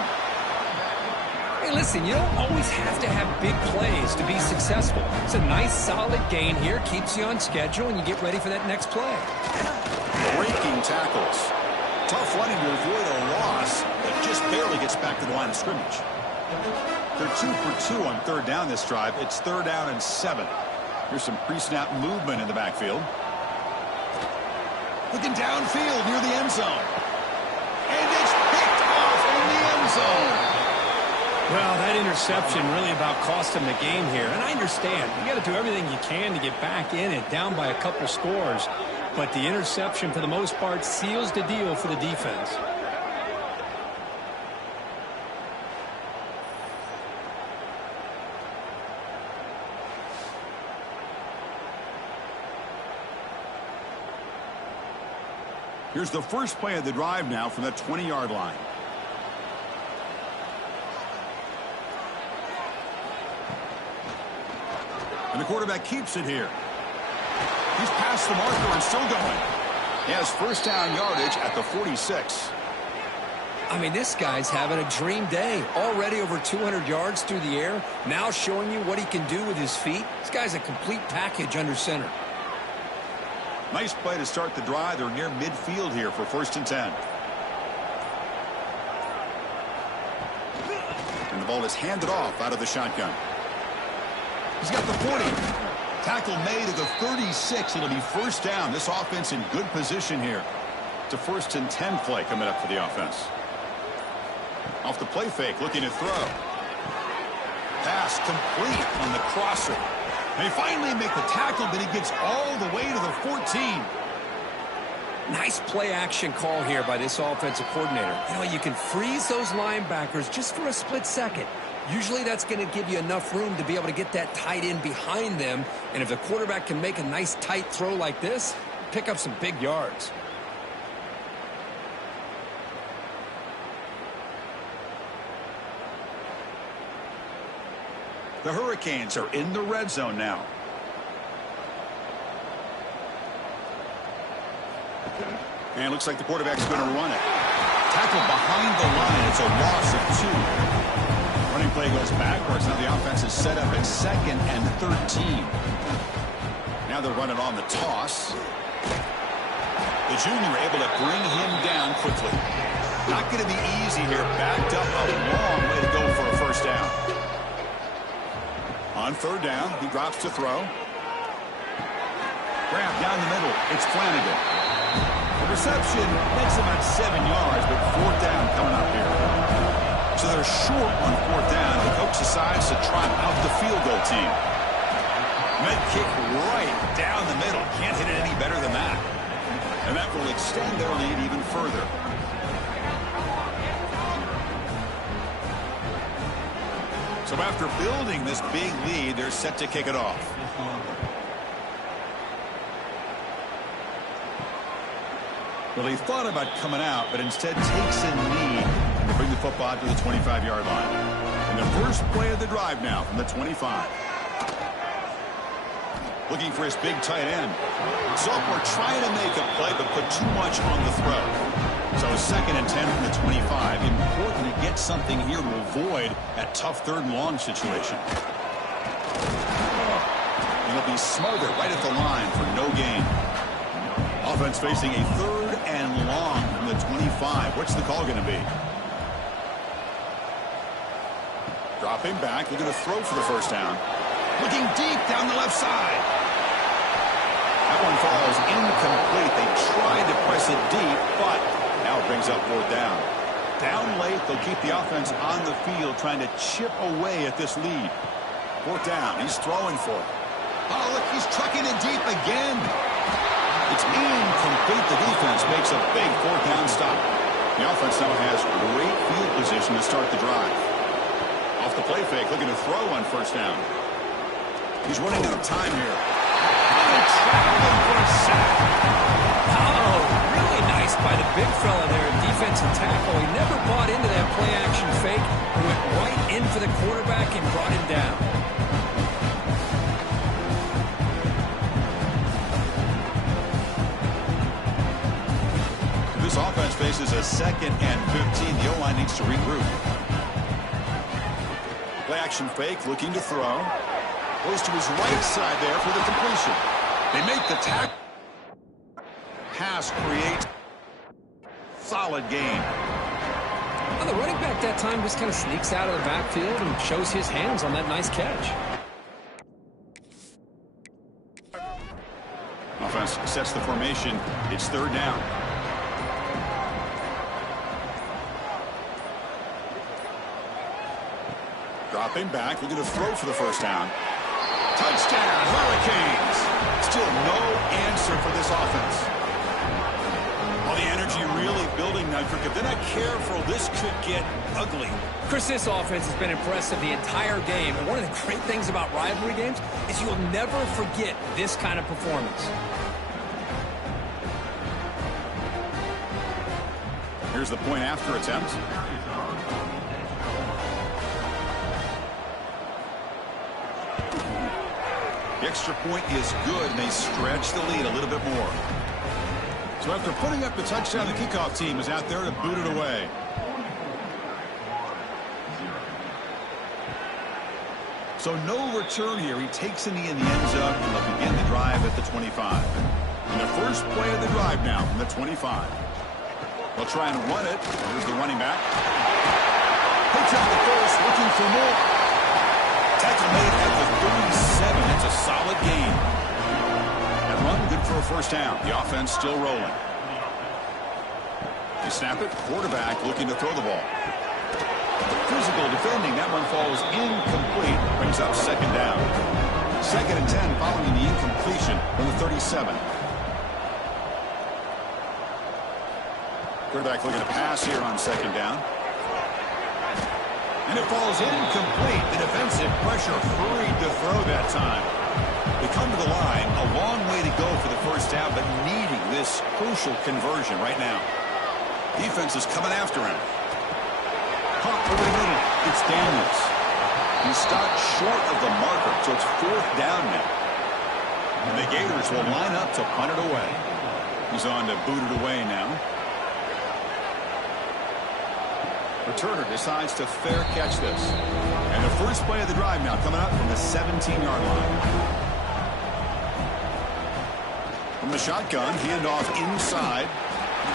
Hey, listen, you don't always have to have big plays to be successful. It's a nice, solid gain here. Keeps you on schedule, and you get ready for that next play. Breaking tackles. Tough running to avoid a loss, but just barely gets back to the line of scrimmage. They're 2 for 2 on 3rd down this drive. It's 3rd down and 7. Here's some pre-snap movement in the backfield. Looking downfield near the end zone. And it's picked off in the end zone. Well, that interception really about cost him the game here. And I understand. You got to do everything you can to get back in it, down by a couple scores. But the interception, for the most part, seals the deal for the defense. Here's the first play of the drive now from the 20-yard line. And the quarterback keeps it here. He's past the marker and still going. He has first down yardage at the 46. I mean, this guy's having a dream day. Already over 200 yards through the air. Now showing you what he can do with his feet. This guy's a complete package under center. Nice play to start the drive. They're near midfield here for 1st and 10. And the ball is handed off out of the shotgun. He's got the 40. Tackle made at the 36. It'll be first down. This offense in good position here. It's a 1st and 10 play coming up for the offense. Off the play fake, looking to throw. pass complete on the crosser. They finally make the tackle, but he gets all the way to the 14. Nice play action call here by this offensive coordinator. You know, you can freeze those linebackers just for a split second. Usually that's going to give you enough room to be able to get that tight end behind them. And if the quarterback can make a nice tight throw like this, pick up some big yards. The Hurricanes are in the red zone now. And looks like the quarterback's going to run it. Tackle behind the line. It's a loss of 2. Running play goes backwards. Now the offense is set up at 2nd and 13. Now they're running on the toss. The junior able to bring him down quickly. Not going to be easy here. Backed up a long way to go for a first down. On 3rd down, he drops to throw. Grab down the middle. It's Flanagan. The reception makes about 7 yards, but 4th down coming up here. So they're short on 4th down. The coach decides to trot out the field goal team. Med kick right down the middle. Can't hit it any better than that. And that will extend their lead even further. So after building this big lead, they're set to kick it off. Well, he thought about coming out, but instead takes a knee to bring the football to the 25-yard line. And the first play of the drive now from the 25. Looking for his big tight end. Sophomore trying to make a play, but put too much on the throw. So 2nd and 10 from the 25. Important to get something here to avoid that tough 3rd and long situation. He'll be smothered right at the line for no gain. Offense facing a 3rd and long from the 25. What's the call going to be? Dropping back, looking to throw for the first down. Looking deep down the left side. That one falls incomplete. They tried to press it deep, but now it brings up 4th down. Down late, they'll keep the offense on the field trying to chip away at this lead. 4th down, he's throwing for it. Oh, look, he's trucking it deep again. It's incomplete. The defense makes a big 4th down stop. The offense now has great field position to start the drive. Off the play fake, looking to throw on 1st down. He's running out of time here. Traveling for a sack. Oh, really nice by the big fella there, defensive tackle. He never bought into that play action fake. He went right in for the quarterback and brought him down. This offense faces a 2nd and 15. The O-line needs to regroup. Play action fake, looking to throw. Goes to his right side there for the completion. They make the tackle. Pass creates solid gain. Well, the running back that time just kind of sneaks out of the backfield and shows his hands on that nice catch. Offense sets the formation. It's 3rd down. Dropping back, looking to throw for the first down. Touchdown, Hurricanes! Still no answer for this offense. Well, the energy really building now. If they're not careful, this could get ugly. Chris, this offense has been impressive the entire game. And one of the great things about rivalry games is you'll never forget this kind of performance. Here's the point after attempt. The extra point is good, and they stretch the lead a little bit more. So after putting up the touchdown, the kickoff team is out there to boot it away. So no return here. He takes a knee in the end zone, and they'll begin the drive at the 25. And the first play of the drive now from the 25. They'll try and run it. Here's the running back. Picks up the first, looking for more. Tackle made at the 37. That's a solid gain. That run good for a first down. The offense still rolling. They snap it. Quarterback looking to throw the ball. physical defending. That one falls incomplete. Brings up second down. 2nd and 10 following the incompletion from the 37. Quarterback looking to pass here on 2nd down. And it falls incomplete. The defensive pressure hurried to throw that time. They come to the line. A long way to go for the first down, but needing this crucial conversion right now. Defense is coming after him. Caught over the middle. It's Daniels. He stopped short of the marker, so it's 4th down now. And the Gators will line up to punt it away. He's on to boot it away now. Returner decides to fair catch this. And the first play of the drive now coming up from the 17-yard line. From the shotgun, handoff inside.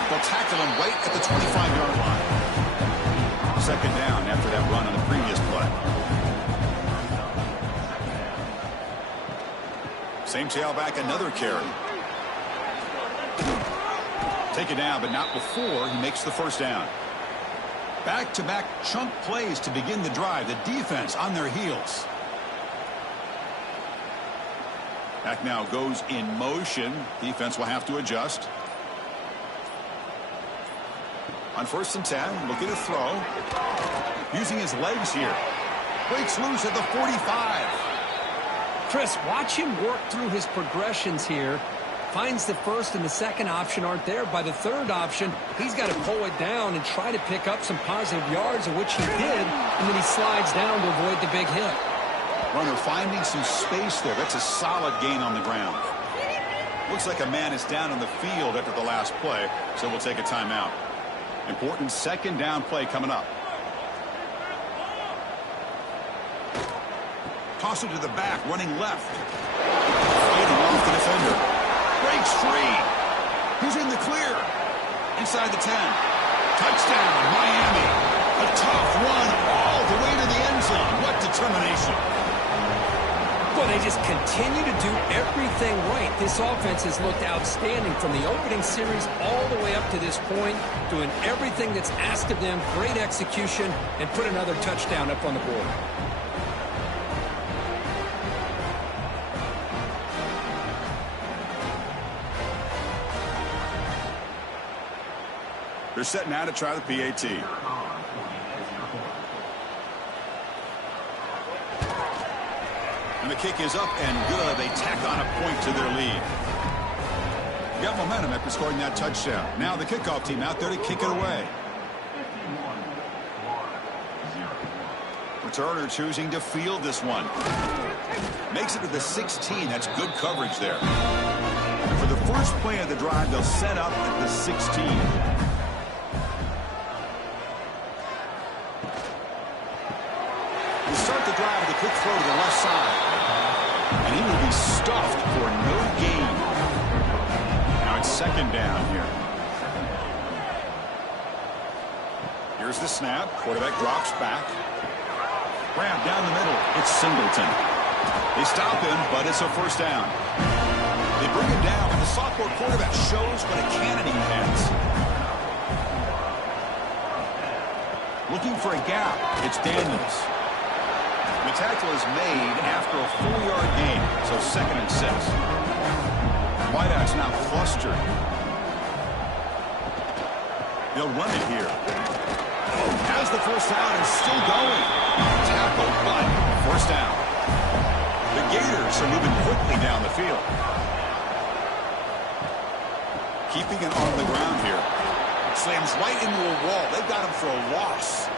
They'll tackle him right at the 25-yard line. 2nd down after that run on the previous play. Same tailback, another carry. Take it down, but not before he makes the first down. Back-to-back chunk plays to begin the drive. The defense on their heels. Back now goes in motion. Defense will have to adjust. On 1st and 10, looking to throw. Using his legs here. Breaks loose at the 45. Chris, watch him work through his progressions here. Finds the 1st and the 2nd option aren't there. By the 3rd option, he's got to pull it down and try to pick up some positive yards, of which he did, and then he slides down to avoid the big hit. Runner finding some space there. That's a solid gain on the ground. Looks like a man is down on the field after the last play, so we'll take a timeout. Important 2nd down play coming up. Toss it to the back, running left. Fading off the defender. Breaks free. He's in the clear. Inside the 10. Touchdown, Miami. A tough run all the way to the end zone. What determination. Well, they just continue to do everything right. This offense has looked outstanding from the opening series all the way up to this point, doing everything that's asked of them, great execution, and put another touchdown up on the board. They're setting out to try the PAT. And the kick is up and good. They tack on a point to their lead. Got momentum after scoring that touchdown. Now the kickoff team out there to kick it away. Returner choosing to field this one. Makes it to the 16. That's good coverage there. And for the first play of the drive, they'll set up at the 16. Start the drive with a quick throw to the left side. And he will be stuffed for no gain. Now it's 2nd down here. Here's the snap. Quarterback drops back. Grab down the middle. It's Singleton. They stop him, but it's a 1st down. They bring him down, and the sophomore quarterback shows what a cannon he has. Looking for a gap. It's Daniels. The tackle is made after a 4-yard gain, so 2nd and 6. Wideout's now clustered. They'll run it here. Has the 1st down and still going. Tackle, but 1st down. The Gators are moving quickly down the field. Keeping it on the ground here. Slams right into a wall. They've got him for a loss.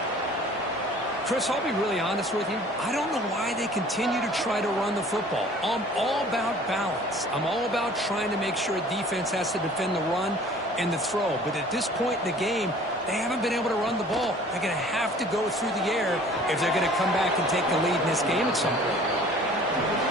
Chris, I'll be really honest with you. I don't know why they continue to try to run the football. I'm all about balance. I'm all about trying to make sure a defense has to defend the run and the throw. But at this point in the game, they haven't been able to run the ball. They're going to have to go through the air if they're going to come back and take the lead in this game at some point.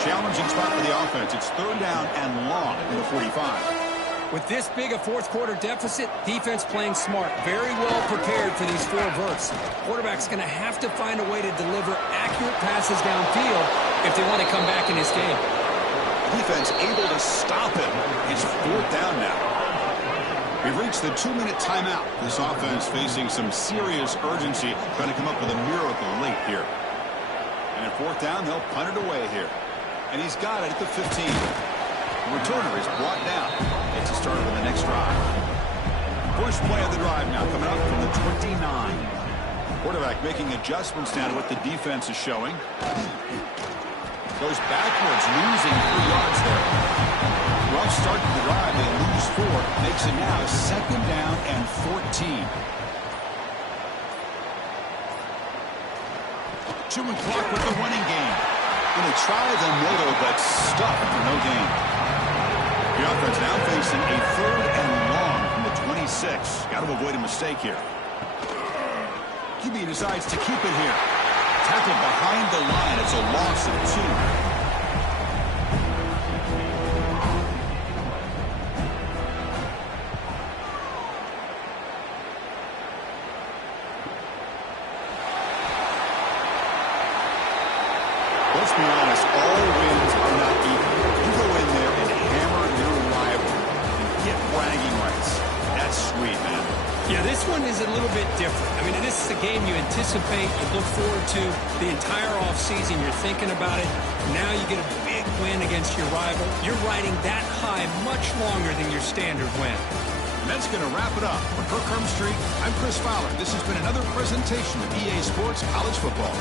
Challenging spot for the offense. It's 3rd down and long in the 45. With this big a 4th quarter deficit, defense playing smart, very well prepared for these 4 verts. Quarterback's going to have to find a way to deliver accurate passes downfield if they want to come back in this game. Defense able to stop him. It's 4th down now. We've reached the 2-minute timeout. This offense facing some serious urgency, trying to come up with a miracle late here. And at 4th down, they'll punt it away here. And he's got it at the 15. The returner is brought down. It's a start of the next drive. First play of the drive now coming up from the 29. Quarterback making adjustments now to what the defense is showing. Goes backwards, losing 3 yards there. Rough start to the drive. They lose 4. Makes it now 2nd down and 14. Chewing clock with the running game. Going to try the middle, but stuck for no gain. The offense now facing a 3rd and long from the 26. Got to avoid a mistake here. QB decides to keep it here. Tackled behind the line. It's a loss of 2. Let's be honest, all wins are not equal. You go in there and hammer your rival and get bragging rights. That's sweet, man. Yeah, this one is a little bit different. I mean, this is a game you anticipate, you look forward to the entire offseason. You're thinking about it. Now you get a big win against your rival. You're riding that high much longer than your standard win. And that's going to wrap it up. For Kirk Street, I'm Chris Fowler. This has been another presentation of EA Sports College Football.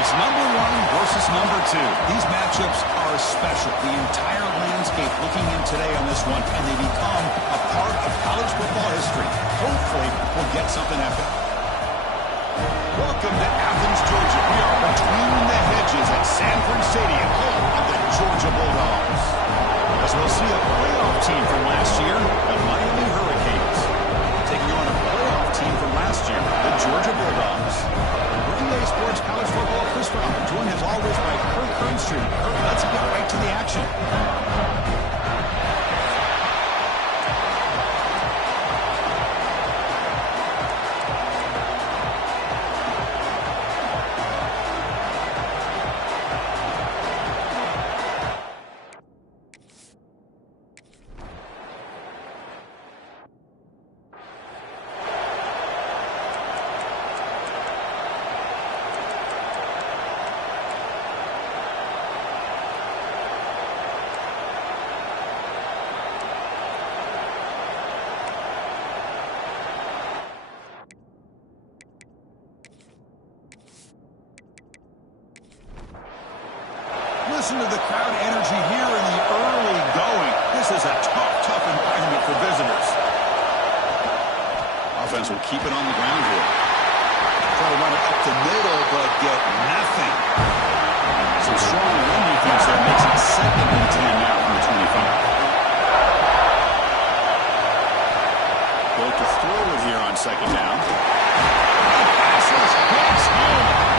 It's number 1 versus number 2. These matchups are special. The entire landscape looking in today on this one, and they become a part of college football history. Hopefully, we'll get something epic. Welcome to Athens, Georgia. We are between the hedges at Sanford Stadium, home of the Georgia Bulldogs. As we'll see a playoff team from last year, the Miami Hurricanes, taking on a playoff team from last year, the Georgia Bulldogs. EA Sports College Football, Chris Fowler, joined as always by Kirk Street. Let's get right to the action. Listen to the crowd energy here in the early going. This is a tough environment for visitors. Offense will keep it on the ground here. Try to run it up the middle, but get nothing. Some strong run defense there makes it 2nd and 10 now from the 25. Built to throw it here on 2nd down. Passes, hits home.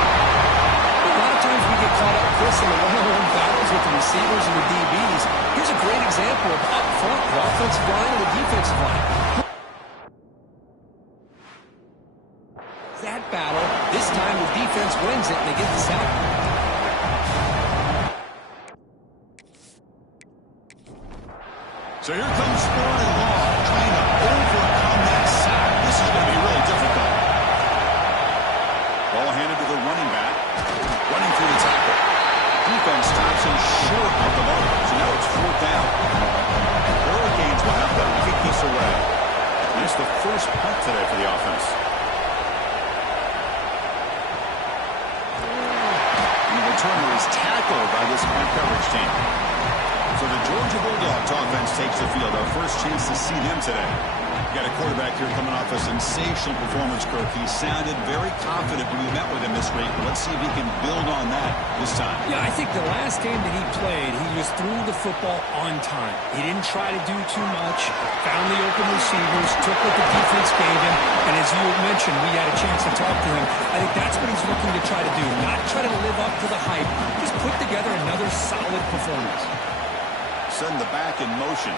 A lot of times we get caught up, Chris, in the one-on-one battles with the receivers and the DBs. Here's a great example of up front, the offensive line and the defensive line. That battle, this time the defense wins it and they get the sack. So here comes 4th and long, trying to overcome that sack. This is going to be really difficult. Ball handed to the running back, running through the tackle. Defense stops him short of the ball. So now it's 4th down. Hurricanes will have to kick this away. And it's the first punt today for the offense. And the returner is tackled by this punt coverage team. So the Georgia Bulldogs offense takes the field. Our first chance to see them today. Got a quarterback here coming off a sensational performance, Kirk. He sounded very confident when we met with him this week. But let's see if he can build on that this time. Yeah, I think the last game that he played, he just threw the football on time. He didn't try to do too much, found the open receivers, took what the defense gave him, and as you mentioned, we had a chance to talk to him. I think that's what he's looking to try to do, not try to live up to the hype, just put together another solid performance. Send the back in motion.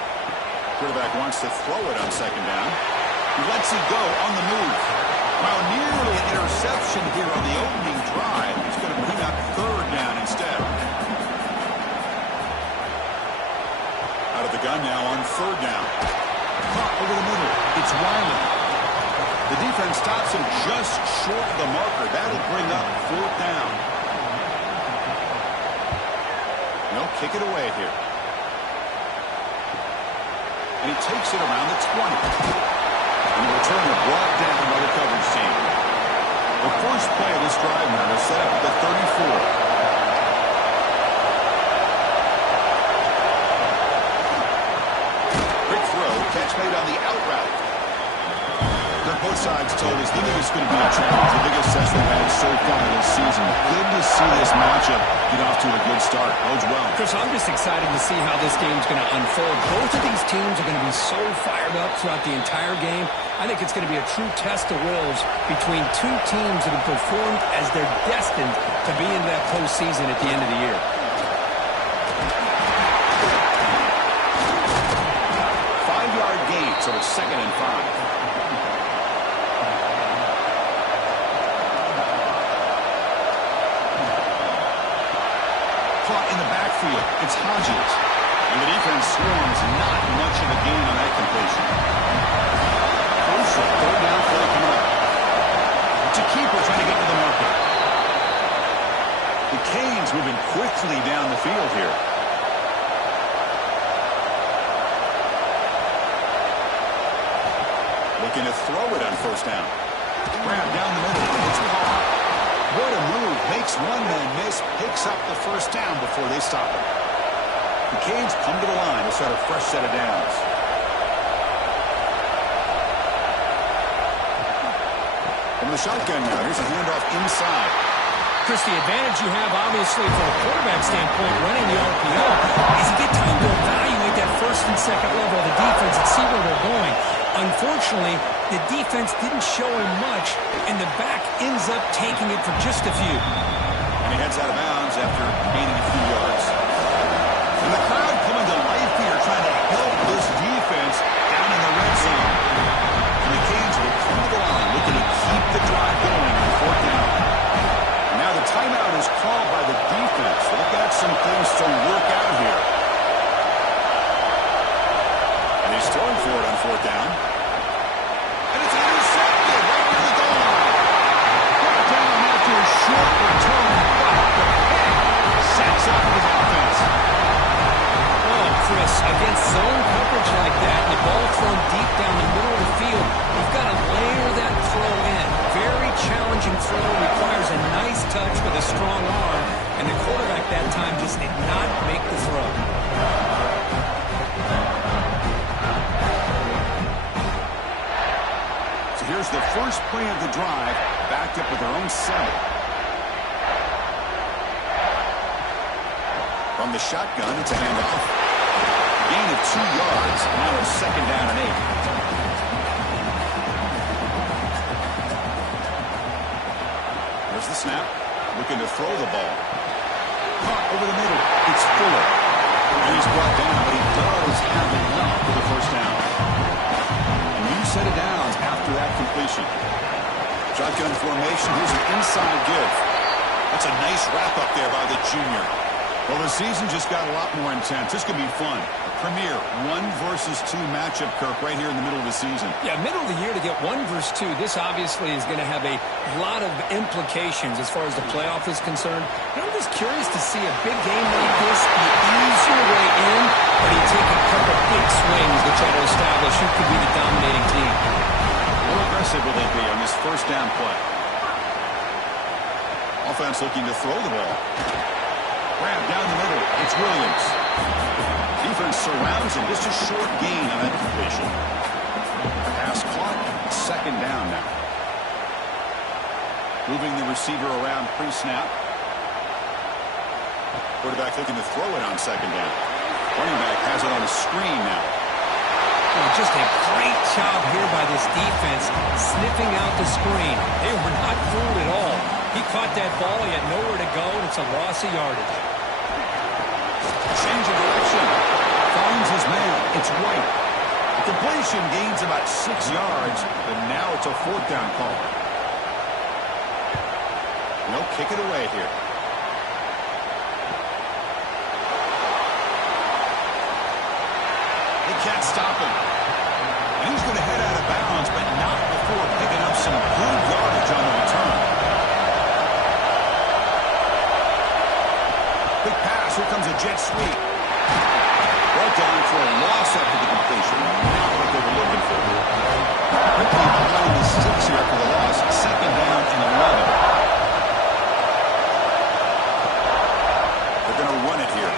Quarterback wants to throw it on 2nd down. He lets it go on the move. Well, nearly an interception here on the opening drive. He's going to bring up 3rd down instead. Out of the gun now on 3rd down. Caught over the middle. It's Riley. The defense stops him just short of the marker. That'll bring up 4th down. They'll kick it away here. And he takes it around the 20. And the returner brought down by the coverage team. The first play of this drive now is set up at the 34. Quick throw, catch made on the out route. Both sides told us they knew this was going to be a challenge, the biggest test they've had so far this season. Good to see this matchup get off to a good start. Bodes well. Chris, I'm just excited to see how this game's going to unfold. Both of these teams are going to be so fired up throughout the entire game. I think it's going to be a true test of wills between two teams that have performed as they're destined to be in that postseason at the end of the year. 5-yard gain, so it's 2nd and 5. In the backfield, it's Hodges. And the defense swarms not much of a gain on that completion. Crucial 3rd down play coming up. It's a keeper trying to get to the marker. The Canes moving quickly down the field here. Looking to throw it on 1st down. Grab down the middle. It's caught. What a move. Makes one man miss. Picks up the 1st down before they stop it. The Canes come to the line to start a fresh set of downs. From the shotgun now, here's a handoff inside. Chris, the advantage you have, obviously, from a quarterback standpoint, running the RPO, is you get time to evaluate that 1st and 2nd level of the defense and see where they're going. Unfortunately, the defense didn't show him much, and the back ends up taking it for just a few. And he heads out of bounds after gaining a few yards. And the crowd coming to life here, trying to help this defense down in the red zone. And the Canes will come to the line, looking to keep the drive going on 4th down. And now the timeout is called by the defense. They've got some things to work out here. And he's throwing for it on 4th down. And it's intercepted right near the goal line. Brought down after a short return, but the pick sets up his offense. Oh, Chris, against zone coverage like that, and the ball thrown deep down the middle of the field, you've got to layer that throw in. Very challenging throw, requires a nice touch with a strong arm, and the quarterback that time just just did not make the throw. So here's the first play of the drive, backed up with their own 7. From the shotgun, it's a handoff. Gain of 2 yards. Now it's 2nd down and 8. There's the snap. Looking to throw the ball. Caught over the middle. It's Fuller. And he's brought down, but he does have enough for the first down. A new set of downs after that completion. Shotgun formation. Here's an inside give. That's a nice wrap-up there by the junior. Well, the season just got a lot more intense. This could be fun. A premier 1 versus 2 matchup, Kirk, right here in the middle of the season. Yeah, middle of the year to get 1 versus 2. This obviously is going to have a lot of implications as far as the playoff is concerned. I'm just curious to see a big game like this. You ease your way in, but you take a couple big swings to try to establish who could be the dominating team. How aggressive will they be on this first down play? Offense looking to throw the ball. Grab down the middle. It's Williams. Defense surrounds him. Just a short gain on that completion. Pass caught. 2nd down now. Moving the receiver around pre-snap. Quarterback looking to throw it on 2nd down. Running back has it on a screen now. Oh, just a great job here by this defense, sniffing out the screen. They were not fooled at all. He caught that ball, he had nowhere to go, and it's a loss of yardage. Change of direction. Finds his man. It's White. The completion gains about 6 yards, but now it's a 4th down call. No, kick it away here. They can't stop him. And he's going to head out of bounds, but not before picking up some good yardage on the return. Big pass. Here comes a jet sweep. Brought down for a loss after the completion. Not what they were looking for. Quickly behind the 6 here for the loss. 2nd down and 11. They're going to run it here.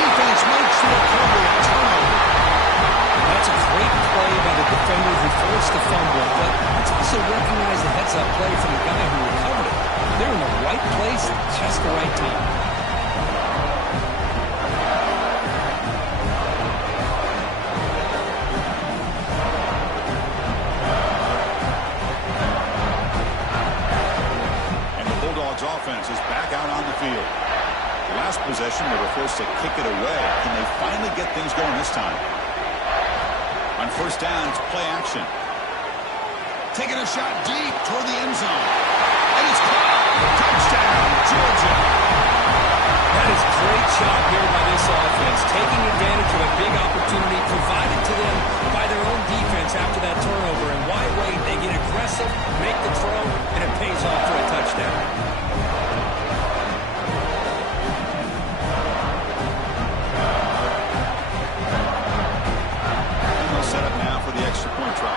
Defense makes the recovery and turnover. That's a great play by the defender who forced the fumble, but let's also recognize the heads-up play from the guy who recovered it. They're in the right place at just the right time. And the Bulldogs offense is back out on the field. Last possession, they were forced to kick it away. Can they finally get things going this time? On 1st down, it's play action. Taking a shot deep toward the end zone. And it's caught. Touchdown, Georgia. That is a great job here by this offense, taking advantage of a big opportunity provided to them by their own defense after that turnover. And why wait? They get aggressive, make the throw, and it pays off for a touchdown. Set up now for the extra point try.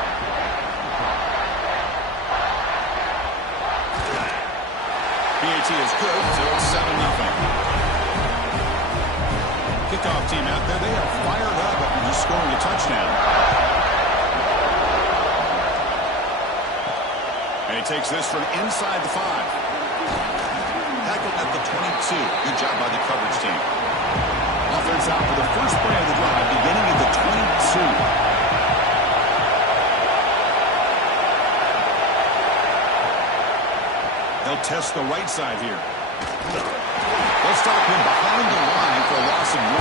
PAT is good, so it's 7-0. Kickoff team out there, they are fired up after just scoring a touchdown. And he takes this from inside the 5. Tackled at the 22. Good job by the coverage team. Offense out for the first play of the drive, beginning at the 22. They'll test the right side here. They'll stop him behind the line for a loss of 1.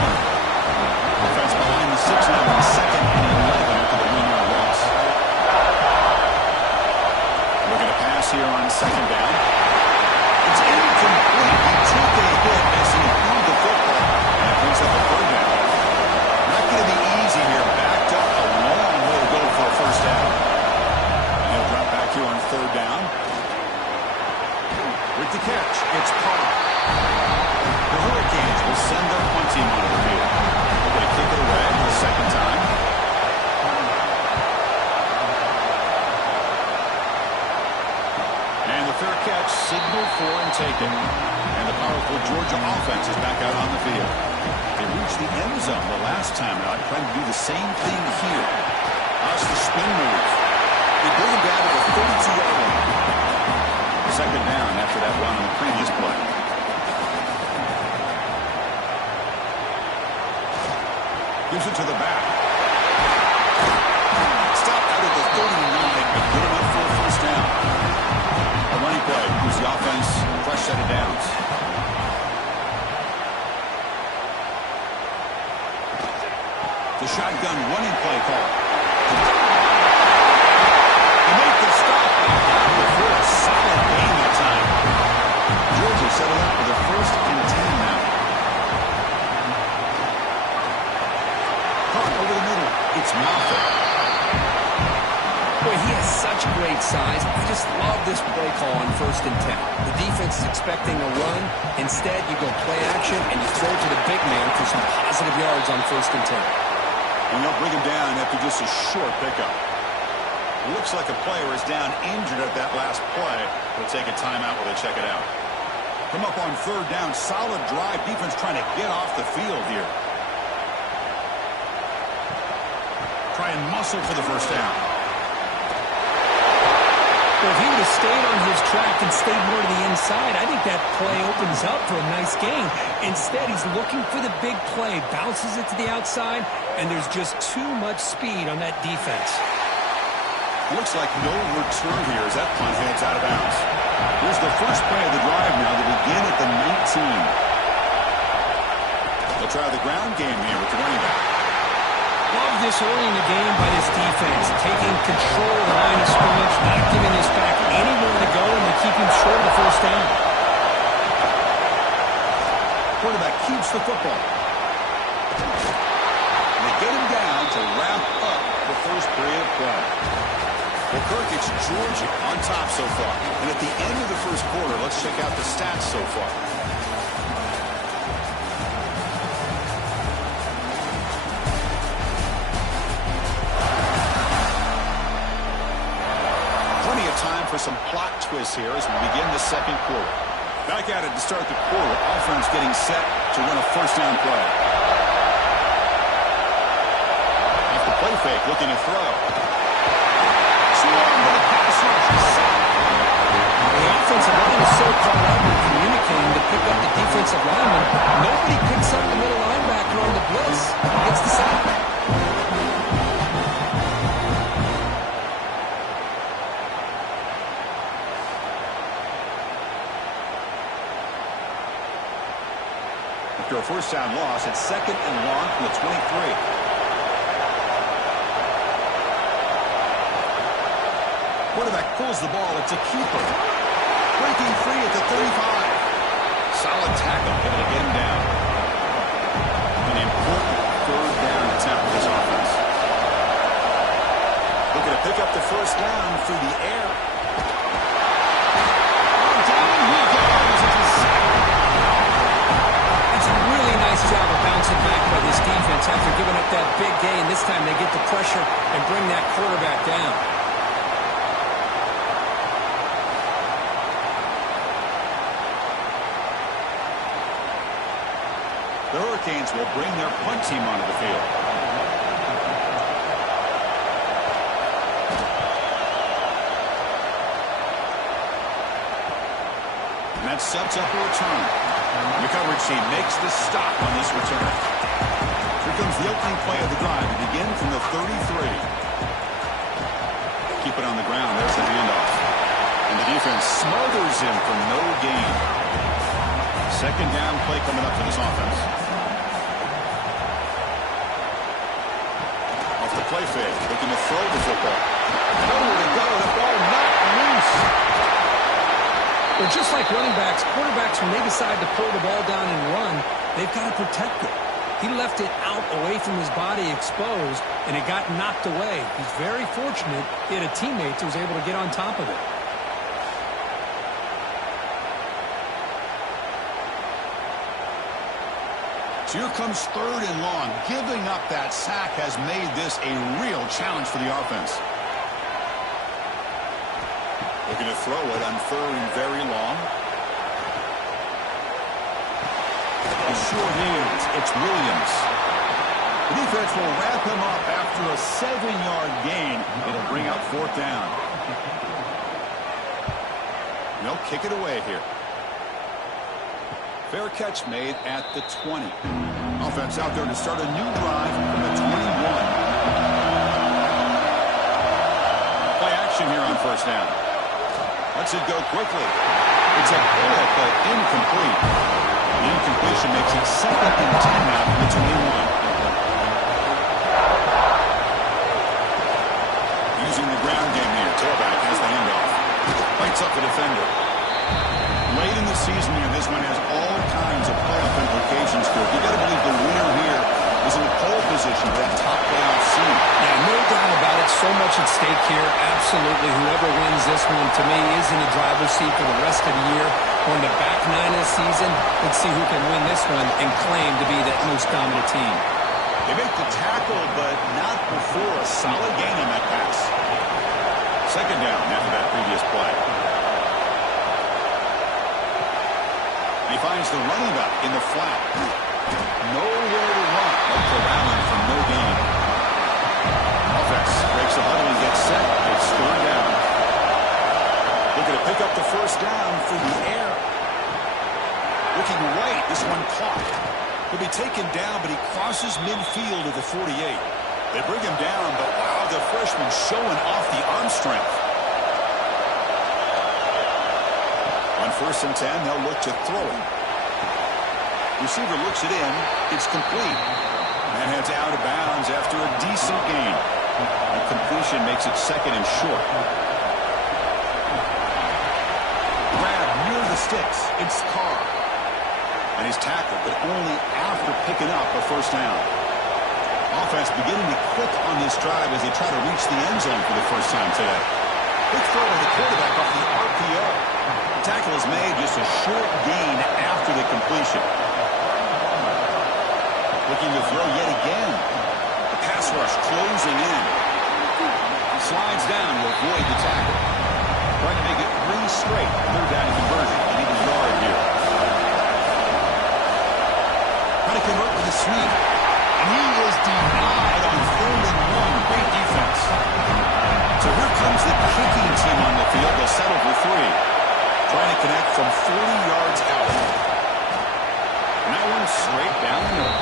Offense behind the 6 now in 2nd and 11 after the 1-yard loss. Looking to pass here on 2nd down. It's incomplete. He took a hit as he threw the football. And it brings up a 3rd down. Not going to be easy here. Backed up a long way to go for a 1st down. And he'll drop back here on 3rd down. With the catch, it's Parr. The Hurricanes will send their punt team onto the field. They're going to kick it away for the 2nd time. And the fair catch signaled for and taken. And the power The Georgia offense is back out on the field. They reached the end zone the last time out, trying to do the same thing here. That's the spin move. They bring him down to the 32-yard line. Second down after that run on the previous play. Gives it to the back. Stopped out at the 39, but good enough for a first down. A running play gives the offense a fresh set of downs. The shotgun running play call. They make the stop. For a solid game that time. Georgia settled up for the 1st and 10 now. Caught over the middle. It's Moffitt. Boy, he has such great size. I just love this play call on 1st and 10. The defense is expecting a run. Instead, you go play action and you throw to the big man for some positive yards on 1st and 10. And they'll bring him down after just a short pickup. Looks like a player is down injured at that last play. They'll take a timeout while they check it out. Come up on 3rd down. Solid drive. Defense trying to get off the field here. Try and muscle for the first down. Well, if he would have stayed on his track and stayed more to the inside, I think that play opens up for a nice gain. Instead, he's looking for the big play, bounces it to the outside, and there's just too much speed on that defense. Looks like no return here as that punt heads out of bounds. Here's the first play of the drive now to begin at the 19. They'll try the ground game here with the running back. Love this early in the game by this defense, taking control of the line of scrimmage, not giving this back anywhere to go, and they keep him short of the first down. Quarterback keeps the football. They get him down to wrap up the first period of play. Well, Kirk, it's Georgia on top so far. And at the end of the first quarter, let's check out the stats so far. Plenty of time for some plot twists here as we begin the second quarter. Back at it to start the quarter. Offense getting set to run a first down play. Off the play fake, looking to throw. The offensive line is so caught up in communicating to pick up the defensive lineman. Nobody picks up the middle linebacker on the blitz. He gets the sack. After a first down loss, it's 2nd and long from the 23. Quarterback pulls the ball. It's a keeper. Breaking free at the 35. Solid tackle, able to get him down. An important 3rd down attempt for this offense. Looking to pick up the first down through the air. Down he goes. It's a sack. That's a really nice job of bouncing back by this defense after giving up that big gain. This time they get the pressure and bring that quarterback down. The Hurricanes will bring their punt team onto the field. And that sets up a return. The coverage team makes the stop on this return. Here comes the opening play of the drive to begin from the 33. Keep it on the ground. There's the handoff. And the defense smothers him for no gain. Second down play coming up for this offense. Off the play fake, looking to throw the football. Nowhere to go, the ball not loose. Well, just like running backs, quarterbacks, when they decide to pull the ball down and run, they've got to protect it. He left it out away from his body exposed, and it got knocked away. He's very fortunate he had a teammate who was able to get on top of it. So here comes 3rd and long. Giving up that sack has made this a real challenge for the offense. Looking to throw it on 3rd and very long. short hands. It's Williams. The defense will wrap him up after a 7-yard gain. It'll bring up 4th down. They'll kick it away here. Fair catch made at the 20. Offense out there to start a new drive from the 21. Play action here on 1st down. Lets it go quickly. It's a bullet, but incomplete. The incompletion makes it 2nd and 10 now from the 21. Using the ground game here. Tailback has the handoff. Fights up the defender. Late in the season here, this one has all kinds of playoff implications for it. You got to believe the winner here is in pole position for that top playoff seed. Yeah, no doubt about it. So much at stake here. Absolutely. Whoever wins this one, to me, is in the driver's seat for the rest of the year. On the back 9 of the season, let's see who can win this one and claim to be that most dominant team. They make the tackle, but not before a solid gain on that pass. 2nd down after that previous play. He finds the running back in the flat. Nowhere to run. Up for Allen from no gain. Offense breaks the huddle and gets set. It's 3rd down. Looking to pick up the 1st down through the air. Looking right. This one caught. He'll be taken down, but he crosses midfield at the 48. They bring him down, but wow, the freshman showing off the arm strength. On 1st and 10, they'll look to throw it. Receiver looks it in. It's complete. And heads out of bounds after a decent gain. The completion makes it 2nd and short. Grab near the sticks. It's Carr. And he's tackled, but only after picking up a 1st down. Offense beginning to click on this drive as they try to reach the end zone for the 1st time today. Quick throw to the quarterback off the RPO. The tackle is made, just a short gain after the completion. Looking to throw yet again. The pass rush closing in. Slides down to avoid the tackle. Trying to make it 3 straight. 3rd down and conversion. They need a yard here. Trying to convert with a sweep. And he is denied on 3rd and 1. Great defense. So here comes the kicking team on the field. They'll settle for 3. Trying to connect from 40 yards out. And that one straight down the middle.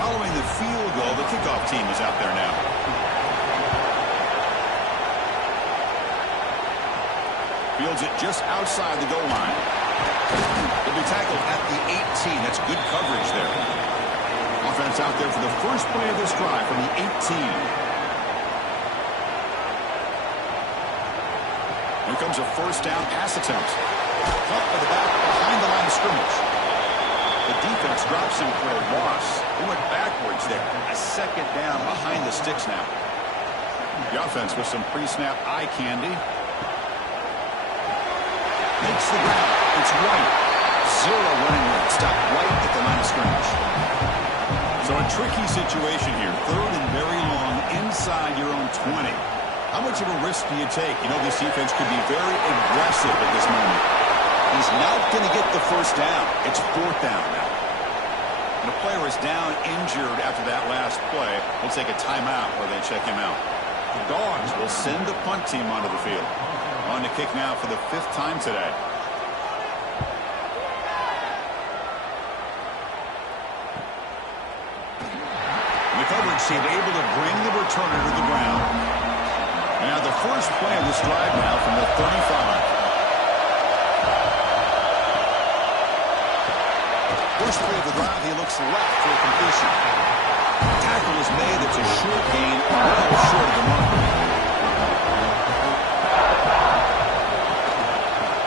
Following the field goal, the kickoff team is out there now. Fields it just outside the goal line. He'll be tackled at the 18. That's good coverage there. Offense out there for the first play of this drive from the 18. Here comes a 1st down pass attempt. Caught by the back behind the line of scrimmage. The defense drops him for a loss. He went backwards there. A 2nd down behind the sticks now. The offense with some pre-snap eye candy. Makes the ground. It's White. 0 running room. Stopped right at the line of scrimmage. So a tricky situation here. 3rd and very long inside your own 20. How much of a risk do you take? You know this defense could be very aggressive at this moment. He's not going to get the 1st down. It's 4th down now. And the player is down injured after that last play. We'll take a timeout where they check him out. The Dogs will send the punt team onto the field. On to kick now for the 5th time today. The coverage team able to bring the returner to the ground. Now the first play of this drive now from the 35. First play of the drive, he looks left for a completion. Tackle is made. It's a short gain, well short of the mark.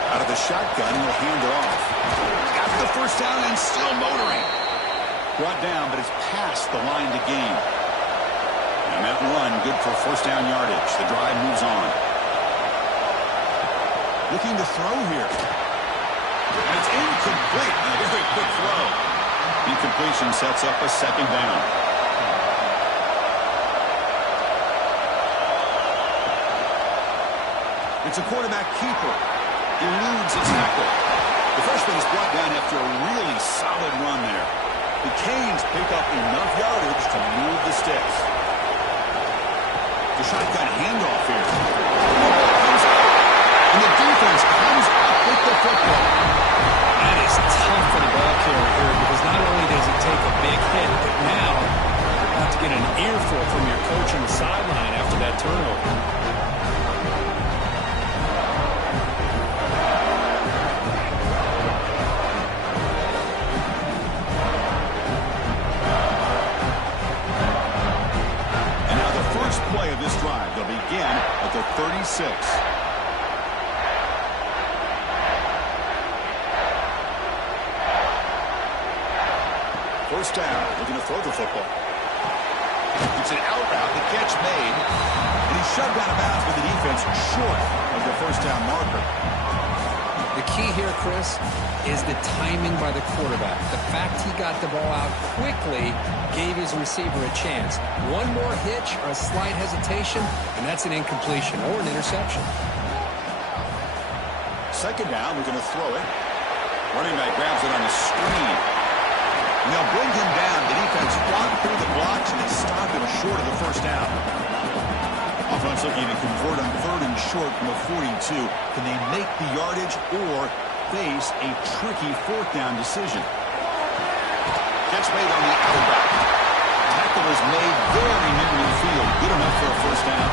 Out of the shotgun, he'll hand it off. Got the 1st down and still motoring. Brought down, but it's past the line to gain. And that run, good for 1st down yardage. The drive moves on. Looking to throw here. And it's incomplete. A very quick throw. Incompletion sets up a 2nd down. It's a quarterback keeper. Eludes a tackle. The freshman is brought down after a really solid run there. The Canes pick up enough yardage to move the sticks. The shotgun handoff here. Comes out, and the defense comes up with the football. That is tough for the ball carrier here because not only does it take a big hit, but now you have to get an earful from your coach on the sideline after that turnover. Play of this drive. They'll begin at the 36. First down, looking to throw the football. It's an out route, the catch made, and he's shoved out of bounds with the defense short of the first down marker. The key here, Chris, is the timing by the quarterback. The fact he got the ball out quickly gave his receiver a chance. One more hitch or a slight hesitation, and that's an incompletion or an interception. Second down, we're going to throw it. Running back grabs it on the screen. And they'll bring him down. The defense fought through the blocks and they stop him short of the first down. Offense looking to convert on third and short from the 42. Can they make the yardage or face a tricky fourth down decision? Catch made on the out route. Tackle is made very near the field. Good enough for a first down.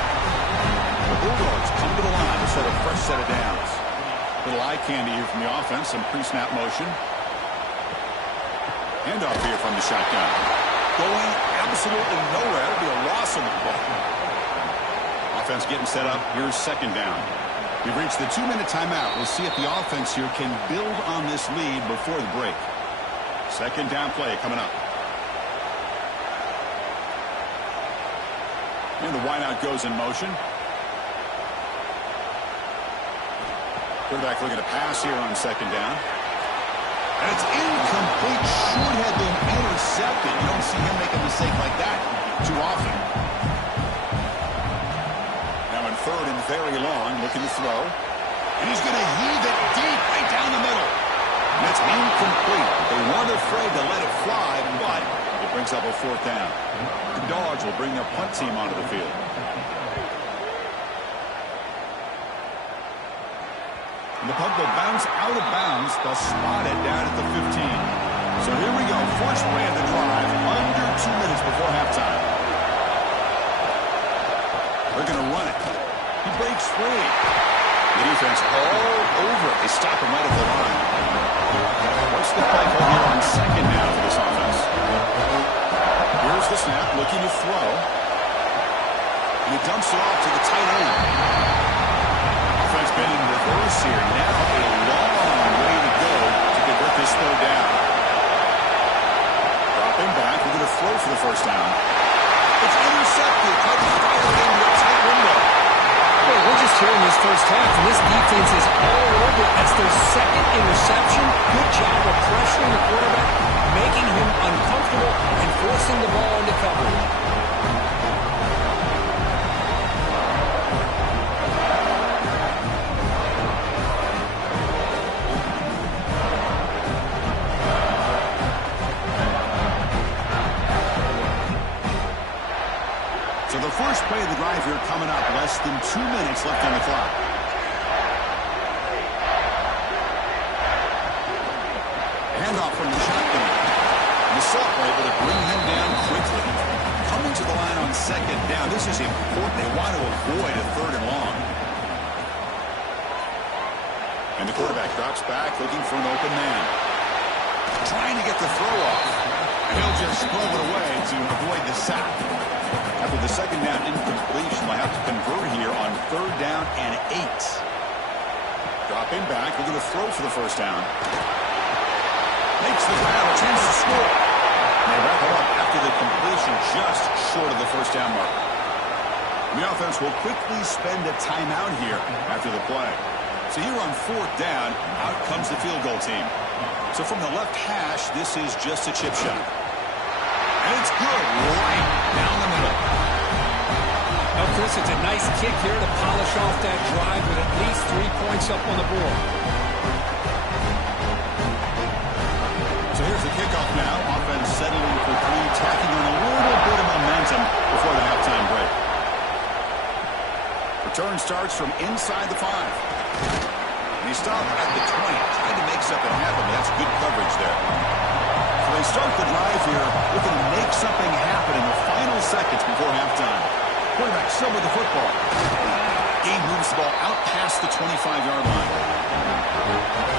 The Bulldogs come to the line to set a fresh set of downs. Little eye candy here from the offense. Some pre-snap motion. Handoff here from the shotgun. Going absolutely nowhere. It'll be a loss on the ball. Offense getting set up. Here's second down. We've reached the 2-minute timeout. We'll see if the offense here can build on this lead before the break. Second down play coming up. And the wideout goes in motion. Quarterback looking to pass here on second down. And it's incomplete. Should have been intercepted. You don't see him make a mistake like that too often. Third and very long, looking to throw. And he's going to heave it deep right down the middle. And it's incomplete. They weren't afraid to let it fly, but it brings up a fourth down. The Dogs will bring their punt team onto the field. And the punt will bounce out of bounds. They'll spot it down at the 15. So here we go. First play of the drive, under 2 minutes before halftime. They're going to run it. He breaks free. The defense all over. They stop him right at the line. What's the play call here on second down for this offense? Here's the snap, looking to throw. And he dumps it off to the tight end. Offense been in reverse here. Now a long way to go to convert this third down. Dropping back. We're going to throw for the first down. It's intercepted. Coverage fired into a tight window. Well, we're just here in this first half, and this defense is all over. That's their second interception. Good job of pressuring the quarterback, making him uncomfortable, and forcing the ball into coverage. So the first play of the drive here coming up. Less than 2 minutes left on the clock. Handoff from the shotgun. And the Sauk were able to bring him down quickly. Coming to the line on second down. This is important. They want to avoid a third and long. And the quarterback drops back looking for an open man. Trying to get the throw off. And he'll just throw it away to avoid the sack. After the second down incompletion, they'll have to convert here on third down and 8. Dropping back, we're going to throw for the first down. Makes the grab, chance to score. And they wrap it up after the completion just short of the first down mark. And the offense will quickly spend a timeout here after the play. So here on fourth down, out comes the field goal team. So from the left hash, this is just a chip shot. And it's good right down the middle. Now Well, Chris, it's a nice kick here to polish off that drive with at least 3 points up on the board. So here's the kickoff now. Offense settling for three, tacking on a little bit of momentum before the halftime break. Return starts from inside the 5. And he stopped at the 20, trying to make something happen. That's good coverage there. So they start the drive here, looking to make something happen in the final seconds before halftime. Quarterback still with the football. Game moves the ball out past the 25-yard line.